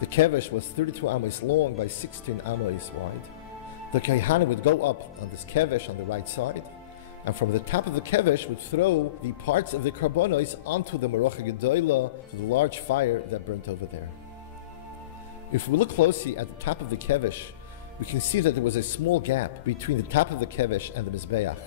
The kevesh was 32 amos long by 16 amos wide. The Kohanim would go up on this kevesh on the right side, and from the top of the kevesh would throw the parts of the karbonos onto the Marocha Gedoyla, to the large fire that burnt over there. If we look closely at the top of the kevesh, we can see that there was a small gap between the top of the kevesh and the Mizbeach.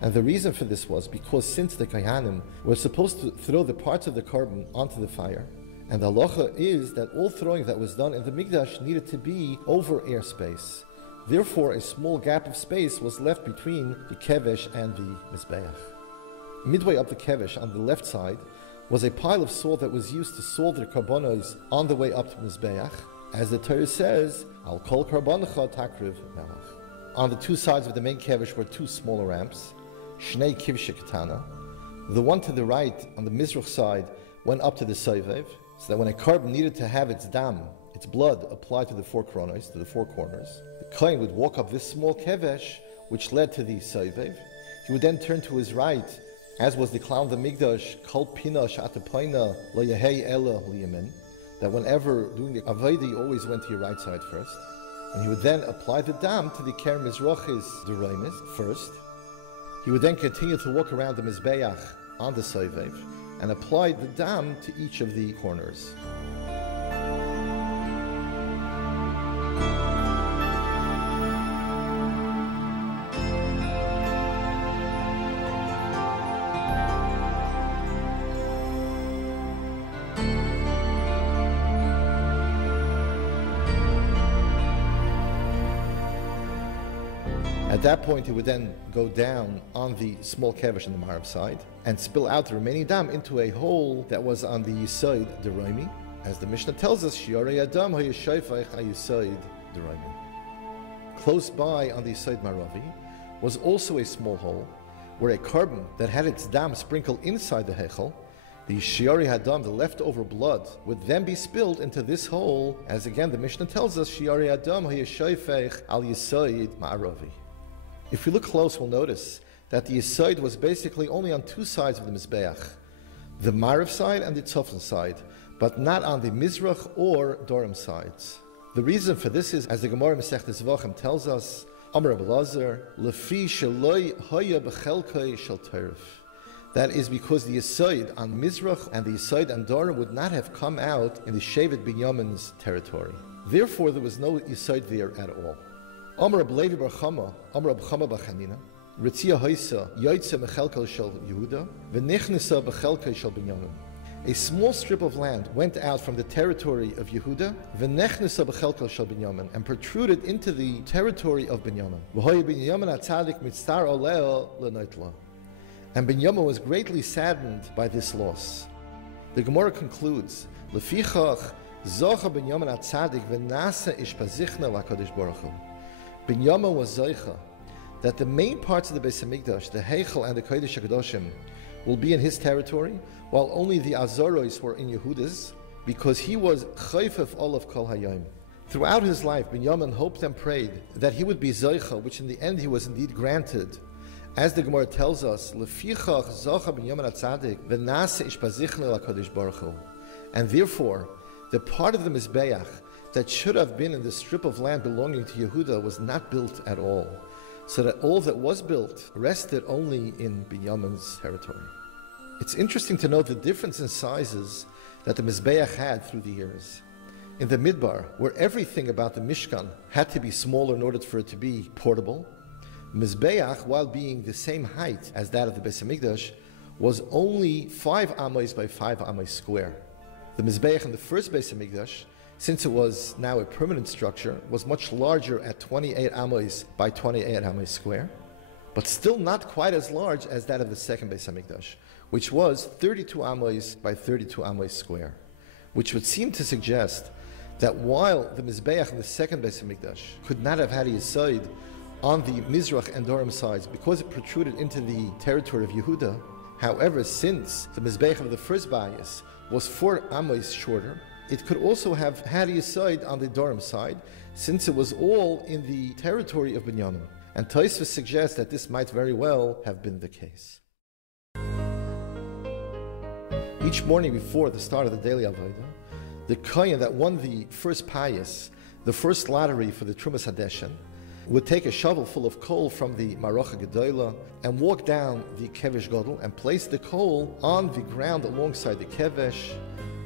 And the reason for this was because since the Kohanim were supposed to throw the parts of the carbon onto the fire, and the halacha is that all throwing that was done in the Mikdash needed to be over airspace. Therefore, a small gap of space was left between the kevesh and the Mizbeach. Midway up the kevesh on the left side was a pile of salt that was used to salt the karbonos on the way up to Mizbeach. As the Torah says, Al kol karbonecha takriv melach. On the 2 sides of the main kevesh were 2 smaller ramps, Shnei kivshe katana. The one to the right, on the Mizrach side, went up to the Sovev, so that when a carbon needed to have its dam, its blood, applied to the 4 kronos, to the 4 corners, the Kohen would walk up this small kevesh, which led to the Sovev. He would then turn to his right, as was the Klal of the Mikdash, Kol pina sh'atapaina lo yehei ela liyamin, that whenever doing the Avodah, you always went to your right side first. And he would then apply the dam to the Kerem Mizrachis Duraimis first. He would then continue to walk around the Mizbeach on the Sovev and apply the dam to each of the corners. At that point, he would then go down on the small kevesh on the Marav side and spill out the remaining dam into a hole that was on the Yesod Deraimi. As the Mishnah tells us, Shiorei Adam ha'yeshayfach ha'yesod Deraimi. Close by on the Yesod Maravi was also a small hole where a carbon that had its dam sprinkled inside the hechel, the Shiorei Hadam, the leftover blood, would then be spilled into this hole, as again the Mishnah tells us, Shiorei Adam ha'yeshayfach al Yesod Ma'aravi. If we look close, we'll notice that the Yesod was basically only on 2 sides of the Mizbeach, the Marav side and the Tzofan side, but not on the Mizrach or Dorim sides. The reason for this is, as the Gemara Masechtes Zvachim tells us, Amar Rabbi Elazar, Lefi sheloi haya b'chelkei shel teref. That is because the Yesod on Mizrach and the Yesod on Dorim would not have come out in the Shevet Binyamin's territory. Therefore, there was no Yesod there at all. Amar Reb Levi bar Chama, Amar Reb Chama bar Chanina, Ritzia Hoisa, Yoitze Mechelkel Shel Yehuda, V'nichnisa B'chelkel Shel Binyamin. A small strip of land went out from the territory of Yehuda, V'nichnisa B'chelkel Shel Binyamin, and protruded into the territory of Binyamin. V'hoye Binyamin atzadik mitzar oleo l'noitla. And Binyamin was greatly saddened by this loss. The Gemara concludes, Lefichach zocha Binyamin atzadik v'nasa ishpazichna l'HaKadosh Baruch Hu. Binyamin was Zoicha, that the main parts of the Bais Hamikdash, the Heichel and the Kodesh HaKadoshim, will be in his territory, while only the Azaros were in Yehuda's, because he was Chayfef Olav Kol Hayom. Throughout his life, Binyamin hoped and prayed that he would be Zoicha, which in the end he was indeed granted. As the Gemara tells us, Lefichach Zocha Binyamin Atzadik V'nase Ishpazichne LaKadosh Baruch Hu. And therefore, the part of the Mizbeach that should have been in the strip of land belonging to Yehuda was not built at all, so that all that was built rested only in Binyamin's territory. It's interesting to note the difference in sizes that the Mizbeach had through the years. In the Midbar, where everything about the Mishkan had to be smaller in order for it to be portable, Mizbeach, while being the same height as that of the Bais Hamikdash, was only 5 amos by 5 amos square. The Mizbeach in the first Bais Hamikdash, since it was now a permanent structure, was much larger at 28 amos by 28 amos square. but still not quite as large as that of the second Bais Hamikdash, which was 32 amos by 32 amos square, which would seem to suggest that while the Mizbeach in the second Bais Hamikdash could not have had a Yesod on the Mizrach and Dorim sides because it protruded into the territory of Yehuda, however, since the Mizbeach of the first Bais was 4 amos shorter, it could also have had a Yesod on the Dorim side, since it was all in the territory of Binyamin. And Tosfos suggests that this might very well have been the case. Each morning before the start of the daily Avodah, the Kohen that won the first payas, the first lottery for the Trumas Hadeshen, would take a shovel full of coal from the Marocha Gedola and walk down the Kevesh Godel and place the coal on the ground alongside the Kevesh,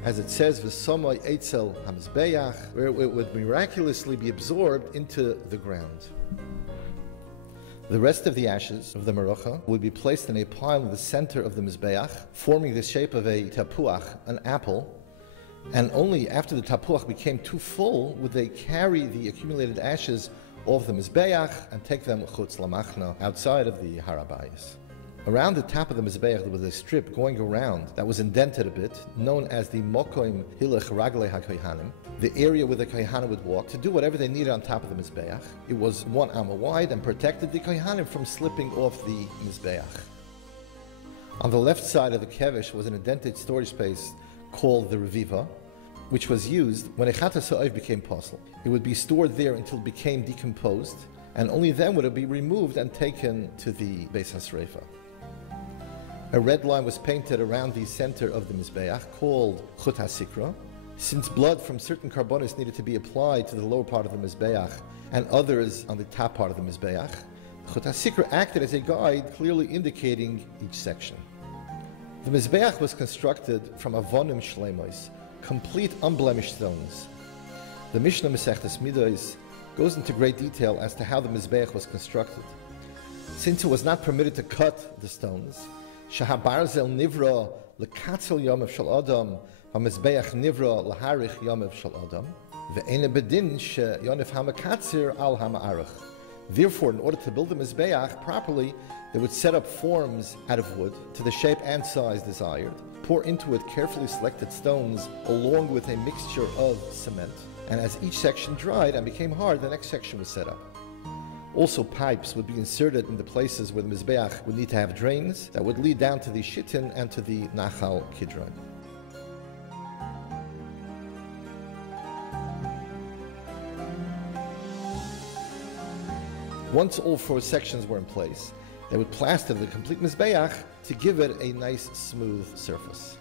as it says, V'samai Eitzel HaMizbeach, where it would miraculously be absorbed into the ground. The rest of the ashes of the Marocha would be placed in a pile in the center of the Mizbeach, forming the shape of a tapuach, an apple, and only after the tapuach became too full would they carry the accumulated ashes off the Mizbeach and take them chutz lamachna, outside of the Harabayas. Around the top of the Mizbeach there was a strip going around that was indented a bit, known as the Mokoim Hilech Raglei HaKohanim, the area where the Kohanim would walk to do whatever they needed on top of the Mizbeach. It was 1 amma wide and protected the Kohanim from slipping off the Mizbeach. On the left side of the Kevesh was an indented storage space called the Reviva, which was used when a Chatas Ha'of became possible. It would be stored there until it became decomposed, and only then would it be removed and taken to the Beis HaSreifa. A red line was painted around the center of the Mizbeach called Chut HaSikra. Since blood from certain carbonis needed to be applied to the lower part of the Mizbeach and others on the top part of the Mizbeach, Chut HaSikra acted as a guide clearly indicating each section. The Mizbeach was constructed from avonim shleimos, complete unblemished stones. The Mishnah Masechtas Midos goes into great detail as to how the Mizbeach was constructed. Since it was not permitted to cut the stones, Shahabarzel nivra lekatzel yomev shel adam, hamizbeach nivra laharich yomev shel adam, ve'ene bedin she yonef hamakatzer al hama'arich. Therefore, in order to build the Mizbeach properly, they would set up forms out of wood to the shape and size desired, pour into it carefully selected stones along with a mixture of cement, and as each section dried and became hard, the next section was set up. Also, pipes would be inserted in the places where the Mizbeach would need to have drains that would lead down to the Shittin and to the Nachal Kidron. Once all 4 sections were in place, they would plaster the complete Mizbeach to give it a nice smooth surface.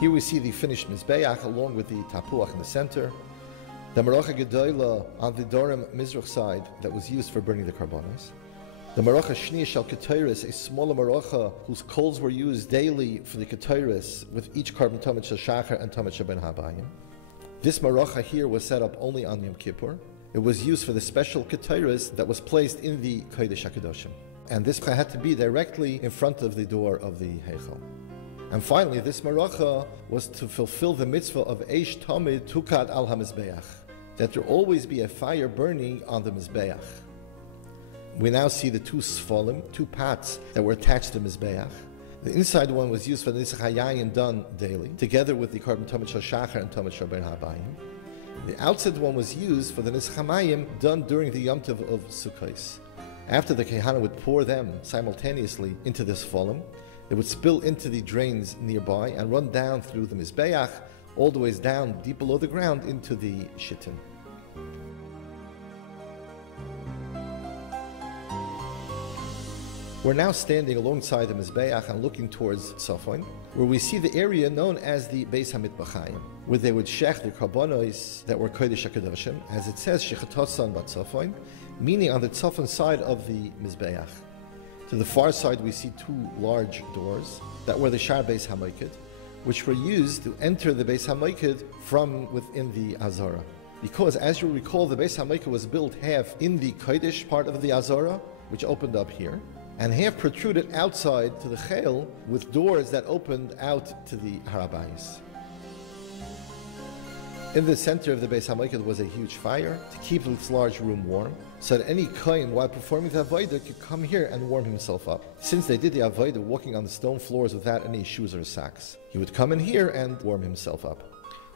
Here we see the finished Mizbeach along with the Tapuach in the center, the Marocha Gedola on the Dorim Mizrach side that was used for burning the carbonos, the Marocha Shniya Shel Ketores, a smaller Marocha whose coals were used daily for the Ketores with each carbon Tomet Shel Shachar and Tomet Shel Ben Habayim. This Marocha here was set up only on Yom Kippur. It was used for the special Ketores that was placed in the Kodesh HaKadoshim. And this had to be directly in front of the door of the Heichal. And finally, this Marocha was to fulfill the mitzvah of Eish Tamid Tukad al HaMizbeach, that there always be a fire burning on the Mizbeach. We now see the 2 sfolim, 2 pots that were attached to the Mizbeach. The inside one was used for the Nisach HaYayin done daily, together with the Korban Tomet Shel Shachar and Tomet Shel Ben Habayim. The outside one was used for the Nisach HaMayim done during the Yom Tov of Sukkos. After the Kehana would pour them simultaneously into this sfolim, they would spill into the drains nearby and run down through the Mizbeach, all the ways down deep below the ground into the Shittin. We're now standing alongside the Mizbeach and looking towards Tzafon, where we see the area known as the Bais Hamikdash, where they would shech the karbonos that were Kodesh HaKadoshim, as it says, Shechatosan bat Tzafon, meaning on the Tzafon side of the Mizbeach. To the far side we see 2 large doors that were the Shar Bais Hamikdash, which were used to enter the Bais Hamikdash from within the Azara. Because, as you recall, the Bais Hamikdash was built half in the Kodesh part of the Azara, which opened up here, and half protruded outside to the Chel with doors that opened out to the Harabayis. In the center of the Bais Hamikdash was a huge fire to keep this large room warm, so that any kohen, while performing the avodah, could come here and warm himself up. Since they did the avodah walking on the stone floors without any shoes or socks, he would come in here and warm himself up.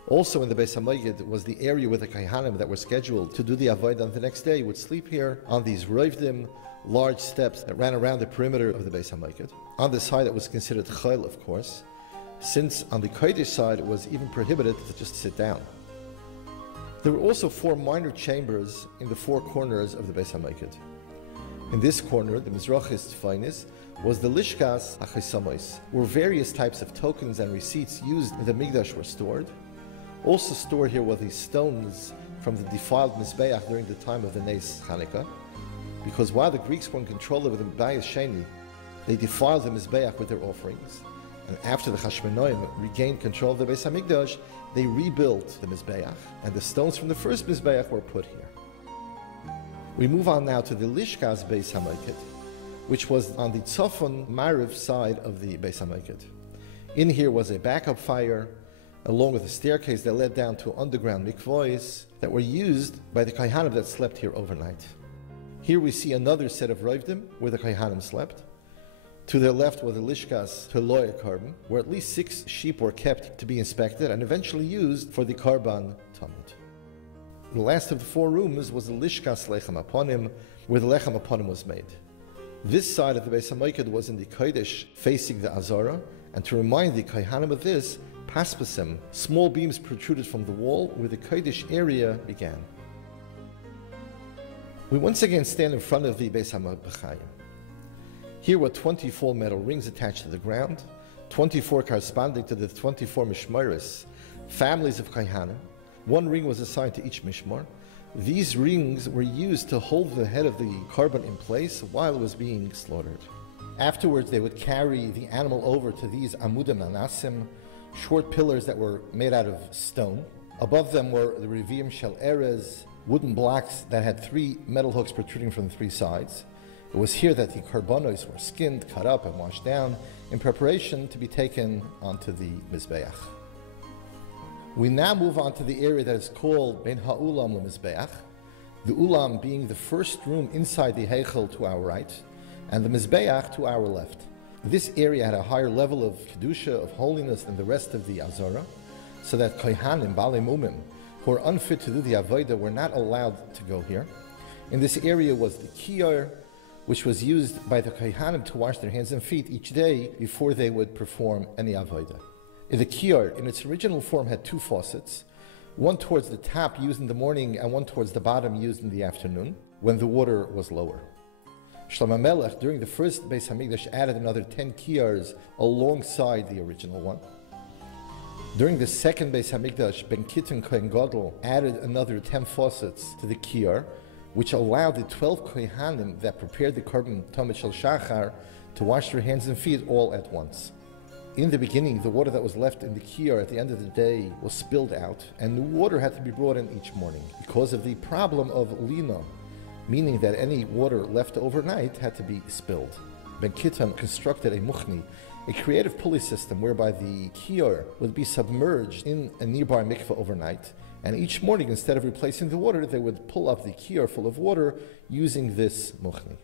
Also in the Bais Hamikdash was the area where the kohanim that were scheduled to do the avodah the next day would sleep here on these roivdim, large steps that ran around the perimeter of the Bais Hamikdash. On the side that was considered chayil, of course, since on the kodesh side it was even prohibited to just sit down. There were also 4 minor chambers in the 4 corners of the Bais Hamikdash. In this corner, the Mizrachis Tfainis, was the Lishkas HaChisamois, where various types of tokens and receipts used in the Mikdash were stored. Also stored here were the stones from the defiled Mizbeach during the time of the Nes Chanukah, because while the Greeks were in control over the Bais Sheni, they defiled the Mizbeach with their offerings. And after the Hashmonaim regained control of the Bais Hamikdash, they rebuilt the Mizbeach, and the stones from the first Mizbeach were put here. We move on now to the Lishkas Bais Hamikdash, which was on the Tzofon Mariv side of the Bais Hamikdash. In here was a backup fire, along with a staircase that led down to underground mikvahs that were used by the kohanim that slept here overnight. Here we see another set of roivdim where the kohanim slept. To their left was the Lishkas Teloya Karban, where at least 6 sheep were kept to be inspected and eventually used for the Karban Tamid. The last of the 4 rooms was the Lishkas Lechem Aponim, where the Lechem Aponim was made. This side of the Bais Hamikdash was in the Kodesh facing the Azara, and to remind the Kohanim of this, Paspasim, small beams protruded from the wall where the Kodesh area began. We once again stand in front of the Bais Hamikdash. Here were 24 metal rings attached to the ground, 24 corresponding to the 24 mishmaris, families of kohanim. 1 ring was assigned to each mishmar. These rings were used to hold the head of the korban in place while it was being slaughtered. Afterwards, they would carry the animal over to these amudim anasim, short pillars that were made out of stone. Above them were the revim shel erez, wooden blocks that had 3 metal hooks protruding from the 3 sides. It was here that the karbanos were skinned, cut up, and washed down in preparation to be taken onto the Mizbeach. We now move on to the area that is called Ben Ha'ulam LeMizbeach, the Ulam being the first room inside the Heichel to our right, and the Mizbeach to our left. This area had a higher level of Kedusha, of holiness, than the rest of the Azara, so that Kohanim, Balei Mumim, who are unfit to do the Avodah, were not allowed to go here. In this area was the Kiyar, which was used by the kohanim to wash their hands and feet each day before they would perform any avodah. The kiyar, in its original form, had 2 faucets, one towards the top used in the morning and one towards the bottom used in the afternoon, when the water was lower. Shlomo Melech, during the first Bais Hamikdash, added another 10 kiyars alongside the original one. During the second Bais Hamikdash, Ben Kitten Kohen Gadol added another 10 faucets to the kiyar, which allowed the 12 kohanim that prepared the korban tamid shel shachar to wash their hands and feet all at once. In the beginning, the water that was left in the kiyar at the end of the day was spilled out, and new water had to be brought in each morning because of the problem of lina, meaning that any water left overnight had to be spilled. Ben Kittan constructed a muchni, a creative pulley system whereby the kiyar would be submerged in a nearby mikveh overnight, and each morning, instead of replacing the water, they would pull up the kiyar full of water using this muchni.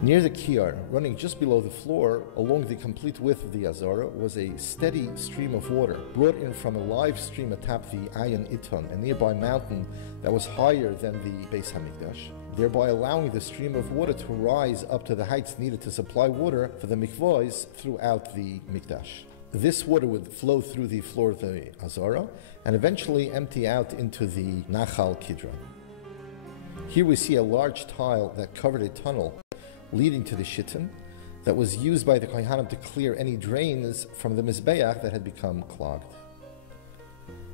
Near the kiyar, running just below the floor, along the complete width of the Azara, was a steady stream of water brought in from a live stream atop the Ayin Iton, a nearby mountain that was higher than the Bais Hamikdash, thereby allowing the stream of water to rise up to the heights needed to supply water for the mikvahs throughout the Mikdash. This water would flow through the floor of the Azara and eventually empty out into the Nachal Kidron. Here we see a large tile that covered a tunnel leading to the Shittim that was used by the Kohanim to clear any drains from the Mizbeach that had become clogged.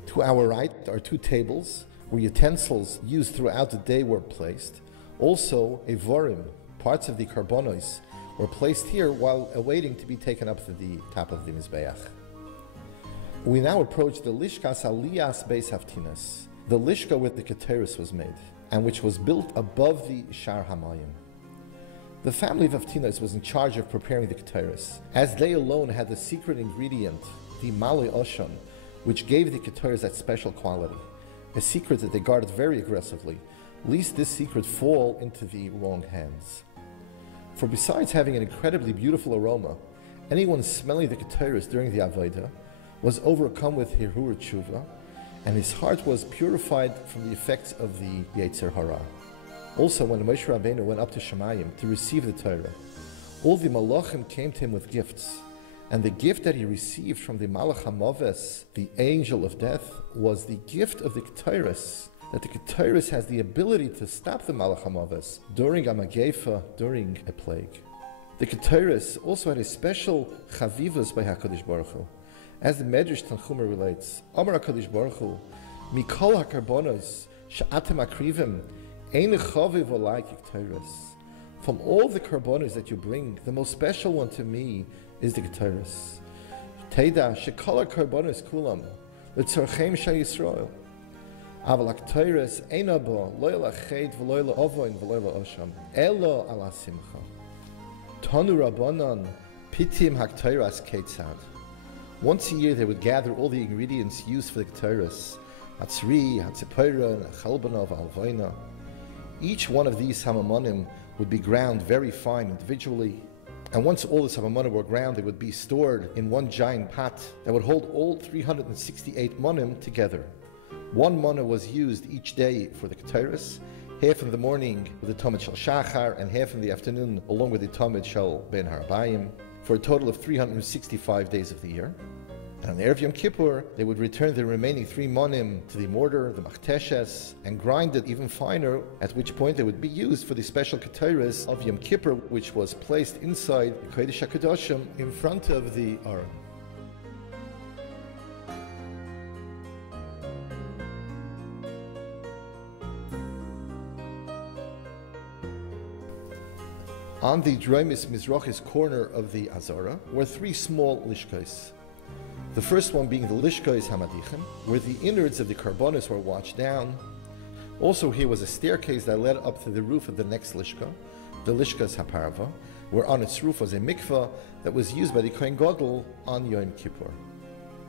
To our right are 2 tables where utensils used throughout the day were placed. Also, a vorim, parts of the karbonos, were placed here while awaiting to be taken up to the top of the Mizbeach. We now approach the Lishkas Aliyas Beis Haftinas, the Lishka with the Keteris was made, and which was built above the Shar Hamayim. The family of Avtinos was in charge of preparing the Keteris, as they alone had the secret ingredient, the Malay Osham, which gave the Keteris that special quality, a secret that they guarded very aggressively, lest this secret fall into the wrong hands. For besides having an incredibly beautiful aroma, anyone smelling the Keteris during the Avodah was overcome with Hirur Tshuva, and his heart was purified from the effects of the Yetzer Hara. Also, when Moshe Rabbeinu went up to Shemayim to receive the Torah, all the Malachim came to him with gifts, and the gift that he received from the Malach HaMaves, the angel of death, was the gift of the Keteris, that the Keteris has the ability to stop the Malach HaMaves during a Magefa, during a plague. The Keteris also had a special Chavivas by HaKadosh Baruch Hu. As the Medrash Tanchuma relates, Amar HaKadosh Baruch Hu, Mikol HaKarbonos, Sha'atem Akrivim, Ein Chaviv Olai Keteris. From all the karbonos that you bring, the most special one to me is the Keteris. Teda Shekol HaKarbonos Kulam, L'tzorchem Shal Yisrael. Aval HaKteris Ein Abo, Lo Yelached V'lo Yela'ovoin V'lo Yela'osham, Elo Ala Simcha. Tanu Rabbanan, Pitim HaKteras Ketzad. Once a year they would gather all the ingredients used for the Keteris, Hatzri, Hatzipora, Chalbanov, Alvaina. Each one of these Hamamonim would be ground very fine individually, and once all the Hamamonim were ground, they would be stored in one giant pot that would hold all 368 monim together. One mana was used each day for the Keteris, half in the morning with the Tomid Shal Shachar, and half in the afternoon along with the Tomid Shal Ben Harabayim, for a total of 365 days of the year. And on the Erev Yom Kippur, they would return the remaining 3 monim to the mortar, the machteshes, and grind it even finer, at which point they would be used for the special Keteris of Yom Kippur, which was placed inside the Kodesh HaKadoshim in front of the Aron. On the Droimis Mizrachis corner of the Azara were 3 small lishkos. The first one being the lishkos Hamadichim, where the innards of the karbonos were washed down. Also here was a staircase that led up to the roof of the next lishka, the lishkas Haparava, where on its roof was a mikvah that was used by the Kohen Gadol on Yom Kippur.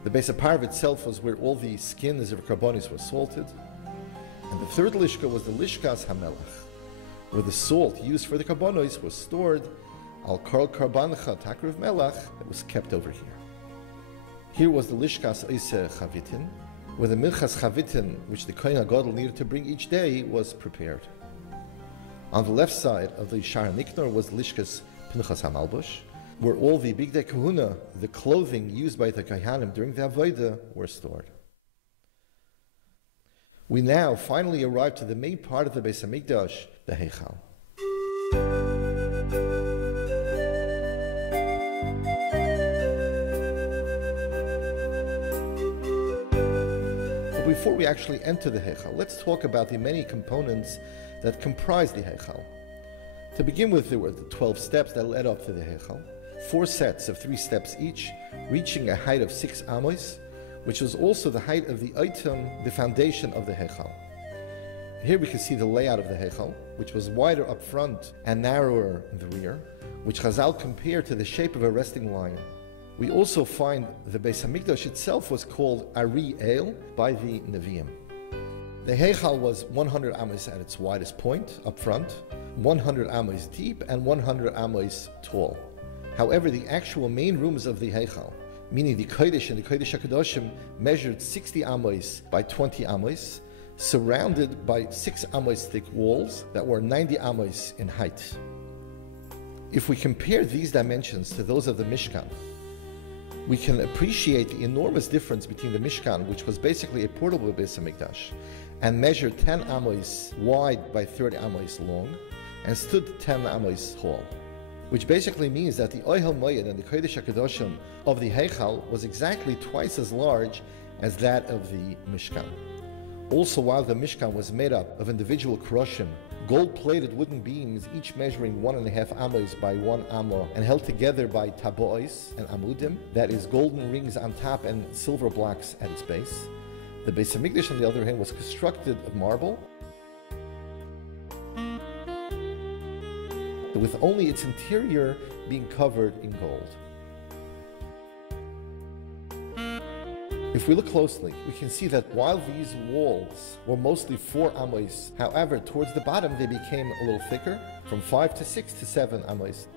The Beis HaParv itself was where all the skins of karbonos were salted. And the third lishka was the lishkas Hamelach, where the salt used for the karbonos was stored al kol karbancha takriv melach that was kept over here. Here was the lishkas Eiseh Chavitin, where the milchas Chavitin, which the Kohen HaGadol needed to bring each day, was prepared. On the left side of the Shar Niknor was lishkas Pinchas HaMalbush, where all the Bigdei Kahuna, the clothing used by the Kohanim during the Avodah, were stored. We now finally arrive to the main part of the Bais Hamikdash, the Heichal. But before we actually enter the Heichal, let's talk about the many components that comprise the Heichal. To begin with, there were the 12 steps that led up to the Heichal, 4 sets of 3 steps each, reaching a height of 6 amos, which was also the height of the item, the foundation of the Heichal. Here we can see the layout of the Heichal, which was wider up front and narrower in the rear, which Chazal compared to the shape of a resting lion. We also find the Bais Hamikdash itself was called Ari El by the Nevi'im. The Heichal was 100 amos at its widest point up front, 100 amos deep, and 100 amos tall. However, the actual main rooms of the Heichal, meaning the Kodesh and the Kodesh HaKadoshim, measured 60 amos by 20 amos, surrounded by 6 amos thick walls that were 90 amos in height. If we compare these dimensions to those of the Mishkan, we can appreciate the enormous difference between the Mishkan, which was basically a portable Bais Hamikdash, and measured 10 amos wide by 30 amos long, and stood 10 amos tall, which basically means that the Ohel Moed and the Kodesh HaKadoshim of the Heichal was exactly twice as large as that of the Mishkan. Also, while the Mishkan was made up of individual kroshim, gold-plated wooden beams, each measuring 1.5 amos by 1 amo, and held together by tabois and amudim, that is, golden rings on top and silver blocks at its base. The Bais Hamikdash, on the other hand, was constructed of marble. The with only its interior being covered in gold. If we look closely, we can see that while these walls were mostly 4 amos, however, towards the bottom they became a little thicker, from 5 to 6 to 7 amos.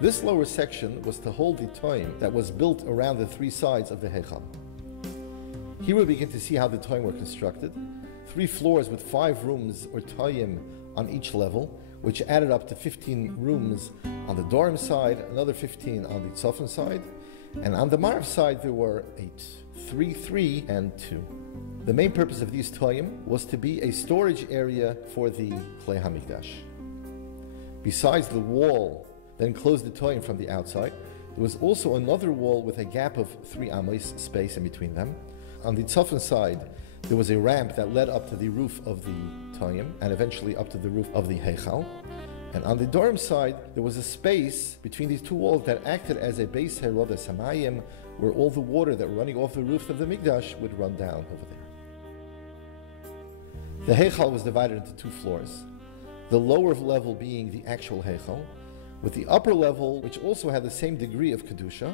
This lower section was to hold the toim that was built around the 3 sides of the Heichal. Here we begin to see how the toim were constructed. 3 floors with 5 rooms or toim on each level, which added up to 15 rooms on the Dorim side, another 15 on the Tzofim side, and on the Marav side there were 8. 3, 3, and 2. The main purpose of these toyim was to be a storage area for the Bais Hamikdash. Besides the wall that enclosed the toyim from the outside, there was also another wall with a gap of 3 amos space in between them. On the Tzofim side, there was a ramp that led up to the roof of the toyim and eventually up to the roof of the Heichal. And on the Dorim side, there was a space between these 2 walls that acted as a Bais Hamikdash, where all the water that were running off the roof of the Mikdash would run down over there. The Heichal was divided into 2 floors, the lower level being the actual Heichal, with the upper level which also had the same degree of Kedusha,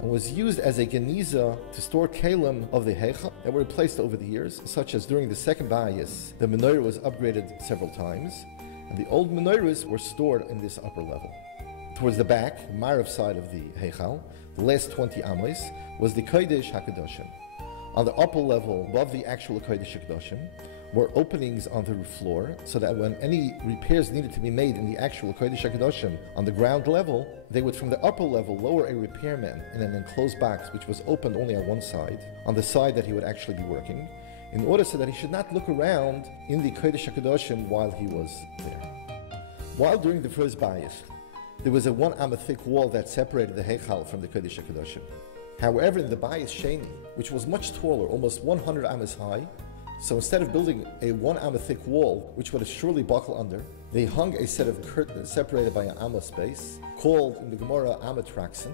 and was used as a geniza to store kalim of the Heichal that were replaced over the years, such as during the second Bais, the menorah was upgraded several times, and the old menorahs were stored in this upper level. Towards the back, the Marav side of the Heichal, the last 20 amos, was the Kodesh HaKadoshim. On the upper level, above the actual Kodesh HaKadoshim, were openings on the roof floor, so that when any repairs needed to be made in the actual Kodesh HaKadoshim on the ground level, they would from the upper level lower a repairman in an enclosed box which was opened only on one side, on the side that he would actually be working, in order so that he should not look around in the Kodesh HaKadoshim while he was there. While during the first Bais, there was a 1 amma thick wall that separated the Heichal from the Kodesh HaKadoshim. However, in the Bais Sheni, which was much taller, almost 100 ammas high, so instead of building a 1 amma thick wall, which would surely buckle under, they hung a set of curtains separated by an amma space, called in the Gemara amma traxin,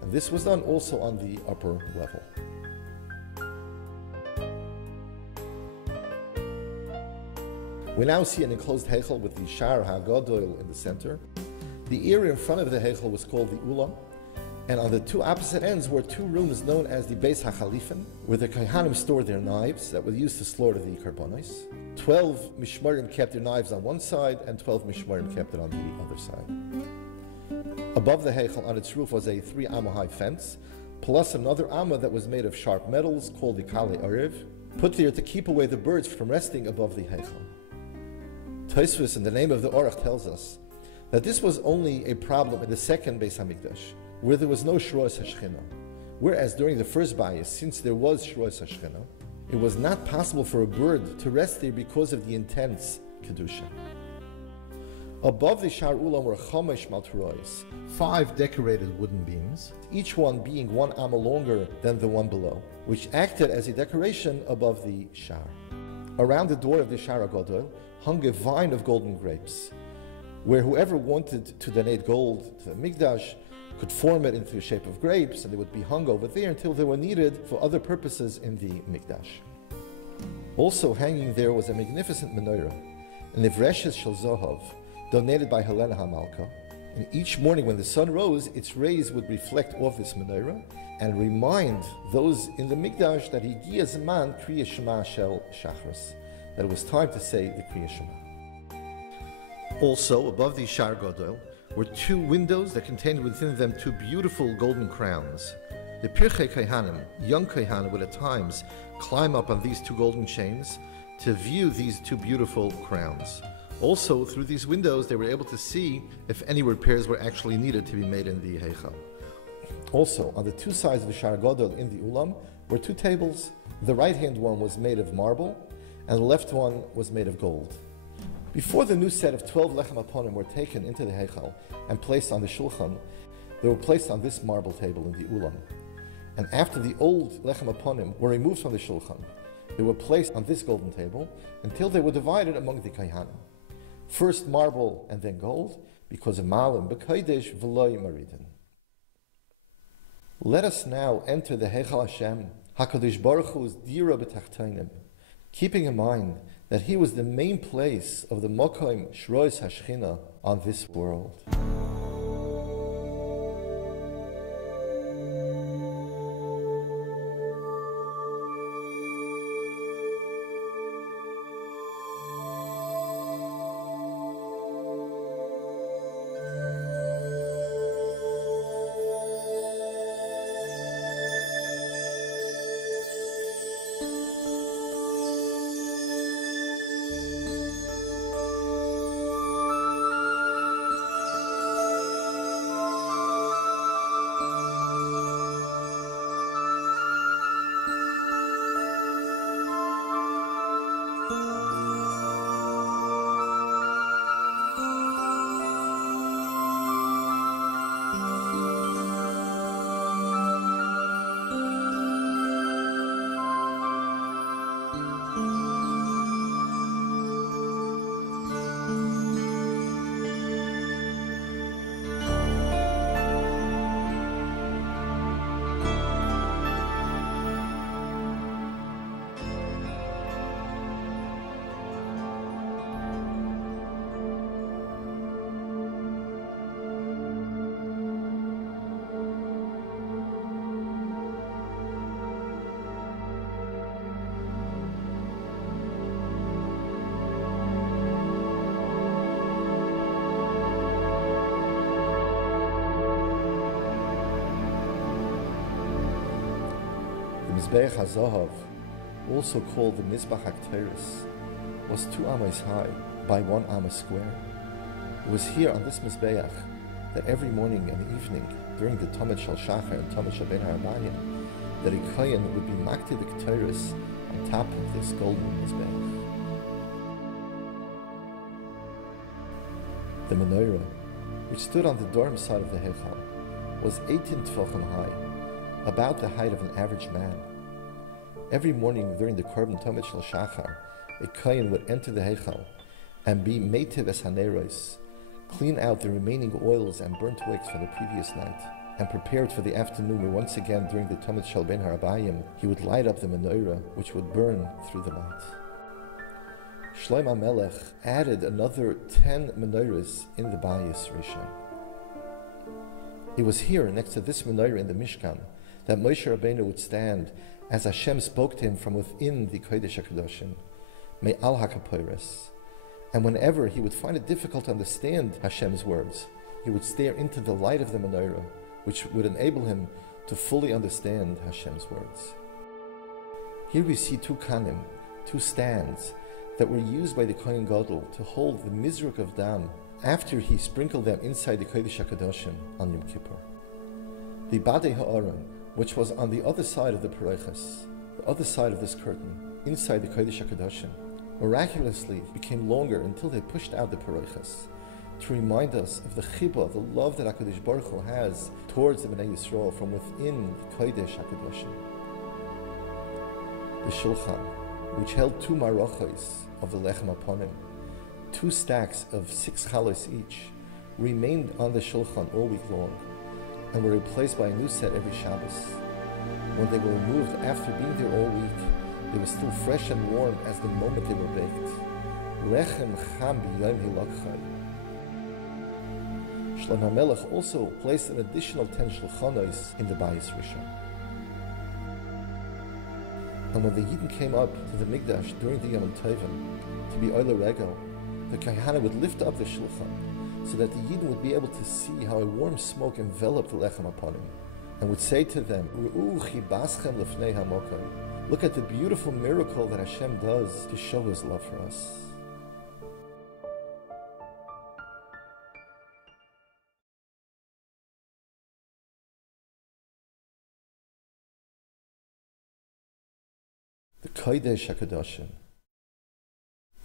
and this was done also on the upper level. We now see an enclosed Heichal with the Shar HaGadol in the center. The area in front of the Heichal was called the Ulam, and on the 2 opposite ends were 2 rooms known as the Beis HaChalifim, where the Kohanim stored their knives that were used to slaughter the Karbonos. 12 Mishmarim kept their knives on one side, and 12 Mishmarim kept it on the other side. Above the Heichal on its roof was a 3 amma high fence, plus another amma that was made of sharp metals called the Kali Arev, put there to keep away the birds from resting above the Heichal. Tosfos, in the name of the Orach, tells us that this was only a problem in the second Bais Hamikdash, where there was no Shroas HaShechina. Whereas during the first Bais, since there was Shroas HaShechina, it was not possible for a bird to rest there because of the intense Kedusha. Above the Shar Ulam were Chamesh Malturois, 5 decorated wooden beams, each one being 1 amma longer than the one below, which acted as a decoration above the Shar. Around the door of the Shar HaGadol hung a vine of golden grapes, where whoever wanted to donate gold to the Mikdash could form it into the shape of grapes, and they would be hung over there until they were needed for other purposes in the Mikdash. Also hanging there was a magnificent menorah, an Ivreshes Shel Zohav, donated by Helena HaMalka, and each morning when the sun rose, its rays would reflect off this menorah and remind those in the Mikdash that Higia Zman Kriya Shema Shel Shachris, that it was time to say the Kriya Shema. Also, above the Shar Gadol were 2 windows that contained within them 2 beautiful golden crowns. The Pirchei Kohanim, young Kohanim, would at times climb up on these 2 golden chains to view these 2 beautiful crowns. Also, through these windows, they were able to see if any repairs were actually needed to be made in the Heichal. Also, on the 2 sides of the Shar Gadol in the Ulam were 2 tables. The right-hand one was made of marble, and the left one was made of gold. Before the new set of 12 Lechem Aponim were taken into the Heichal and placed on the Shulchan, they were placed on this marble table in the Ulam. And after the old Lechem Aponim were removed from the Shulchan, they were placed on this golden table until they were divided among the Kohanim. First marble and then gold, because of Malim B'Kodesh V'Loi Maridin. Let us now enter the Heichal Hashem, HaKadosh Baruch Hu's Dira B'Tachtonim, keeping in mind that he was the main place of the Mokoim Shrois Hashchina on this world. Mizbeach HaZahav, also called the Mizbach HaKteris, was 2 amas high by 1 amma square. It was here on this Mizbeach that every morning and evening during the Tamid Shal Shachar and Tamid Shal Ben Harabayim that a Kohen would be makti the Kteris on top of this golden Mizbeach. The menorah, which stood on the dorm side of the Heichal, was 18 tefachim high, about the height of an average man. Every morning during the Korban Tamid Shal Shachar, a Kohen would enter the Heichal and be meitiv es haneros, clean out the remaining oils and burnt wicks from the previous night, and prepared for the afternoon where once again during the Tamid Shal Ben Harabayim he would light up the menorah which would burn through the night. Shlomo Melech added another 10 menorahs in the Bais Rishon. It was here next to this menorah in the Mishkan that Moshe Rabbeinu would stand as Hashem spoke to him from within the Kodesh HaKadoshim, Me'al HaKaporos. And whenever he would find it difficult to understand Hashem's words, he would stare into the light of the menorah, which would enable him to fully understand Hashem's words. Here we see 2 kanim, 2 stands, that were used by the Kohen Gadol to hold the Mizruk of Dam after he sprinkled them inside the Kodesh HaKadoshim on Yom Kippur. The Badei Ha'aron, which was on the other side of the Parechas, the other side of this curtain, inside the Kodesh HaKadoshim, miraculously became longer until they pushed out the Parechas, to remind us of the chibah, the love that HaKadosh Baruch Hu has towards the Bnei Yisrael from within the Kodesh HaKadoshim. The Shulchan, which held 2 marachos of the Lechem Aponim, 2 stacks of 6 chalos each, remained on the Shulchan all week long, and were replaced by a new set every Shabbos. When they were removed after being there all week, they were still fresh and warm as the moment they were baked. Lechem cham b'yom hilakchai. Shlomo HaMelech also placed an additional 10 shulchanos in the Bais Rishon. And when the Yidden came up to the Mikdash during the Yom Tovim to be Oile Regel, the Kahana would lift up the Shulchan so that the Yidden would be able to see how a warm smoke enveloped the Lechem upon him, and would say to them, look at the beautiful miracle that Hashem does to show His love for us. The Kodesh HaKadoshim,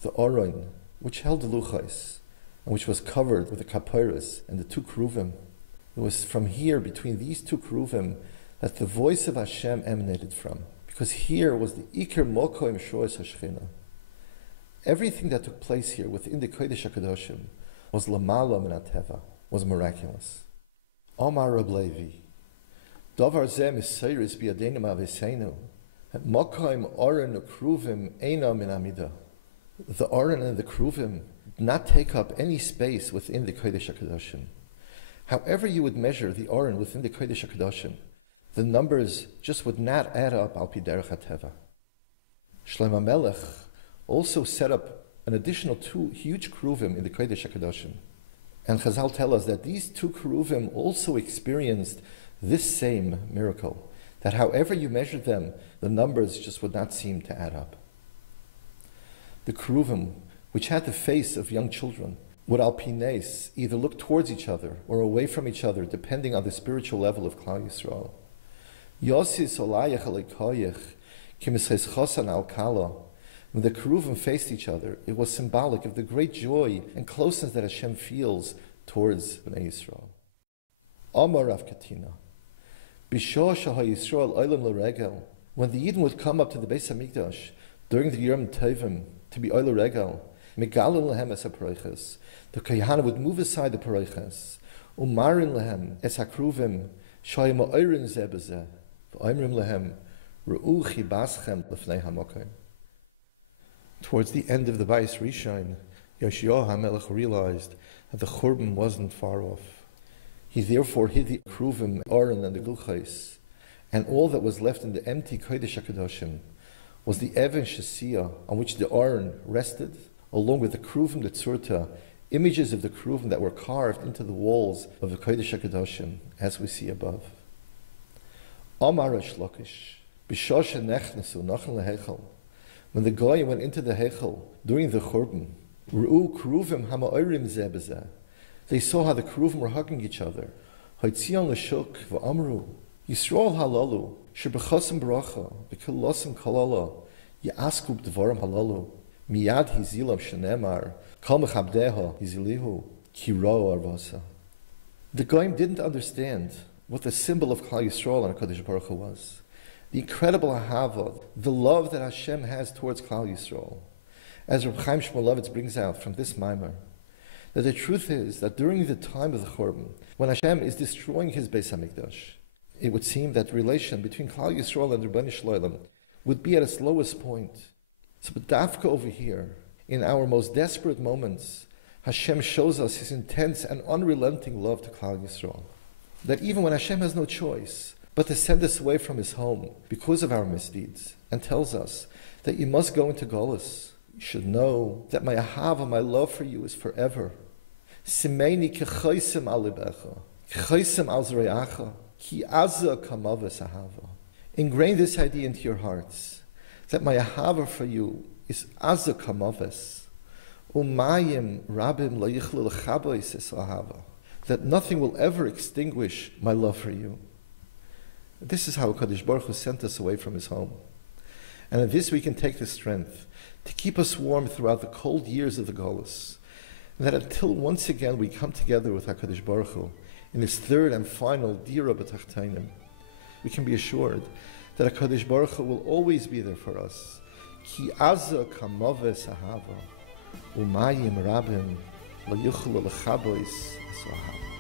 the Aron, which held the Luchais, and which was covered with the Kaporos and the 2 Keruvim. It was from here, between these 2 Keruvim, that the voice of Hashem emanated from, because here was the Iker Mokoim Shrois Hashchina. Everything that took place here within the Kodesh HaKadoshim was Lamala Min HaTeva, was miraculous. Omar Reb Levi, Davar Zeh Miseiris Biyadeinu Ma'aveseinu, Mokoim Aron Ukruvim Eina Min Amida. The Aron and the Kruvim did not take up any space within the Kodesh HaKadoshim. However you would measure the Aron within the Kodesh HaKadoshim, the numbers just would not add up al pi derech hateva. Shlomo Melech also set up an additional 2 huge Kruvim in the Kodesh HaKadoshim. And Chazal tell us that these 2 Kruvim also experienced this same miracle, that however you measured them, the numbers just would not seem to add up. The Kruvim, which had the face of young children, would al pines either look towards each other or away from each other, depending on the spiritual level of Klal Yisrael. Yosis olayach alekoyach kimisches chosan al kala. When the Kruvim faced each other, it was symbolic of the great joy and closeness that Hashem feels towards Bnei Yisrael. Amar Rav Katina, B'shah shah Yisrael olam l'regel. When the Yidden would come up to the Bais Hamikdash during the Yom Tovim to be oil regel, megalin lehem es haparoiches, the Kahana would move aside the paroiches, umarin lehem es hakruvim shayim oirin zeh bezeh, v'oimrim lehem re'u chibaschem lefnei hamokim. Towards the end of the Bais Rishon, Yoshiyahu HaMelech realized that the Churban wasn't far off. He therefore hid the Kruvim, Aron, and the Gulchais, and all that was left in the empty Kodesh HaKadoshim was the Even Shesiyah on which the Aron rested, along with the Kruvim, the Tzurta, images of the Kruvim that were carved into the walls of the Kodesh HaKadoshim, as we see above. Amar Reish Lakish, B'shah nechnesu nachal lehechel. When the Goyim went into the Hechel during the Churban, Ru'u Kruvim hama'orim zeh bezeh. They saw how the Kruvim were hugging each other. Haitzion l'shuk v'amru Yisrael halalu shebechasim bracha v'kilosim kalala ya'asku b'dvarim halalu miyad hizilam shenemar kal mechabdeha hizilihu kiro arvasa. The Goyim didn't understand what the symbol of Klal Yisrael and HaKadosh Baruch Hu was. The incredible ahava, the love that Hashem has towards Klal Yisrael. As Reb Chaim Shmulevitz brings out from this Maimer, that the truth is that during the time of the Churban, when Hashem is destroying his Bais Hamikdash, it would seem that relation between Klal Yisrael and Ribono Shel Olam would be at its lowest point. So, but Dafka over here, in our most desperate moments, Hashem shows us his intense and unrelenting love to Klal Yisrael. That even when Hashem has no choice but to send us away from his home because of our misdeeds, and tells us that you must go into Golus, you should know that my ahava, my love for you, is forever. Simeini kechaysim al libecha, kechaysim al zreacha, ki azza kamaves ahava. Ingrain this idea into your hearts, that my ahava for you is azza kamaves, umayim rabim lo yichlil chabois es ahava, that nothing will ever extinguish my love for you. This is how HaKadosh Baruch Hu sent us away from his home. And in this we can take the strength to keep us warm throughout the cold years of the Golus. And that until once again we come together with HaKadosh Baruch Hu in his third and final Dira B'Tachtainim, we can be assured that HaKadosh Baruch Hu will always be there for us. Ki azza kamaves ahava, umayim rabim lo yuchlu lechabois es ahava.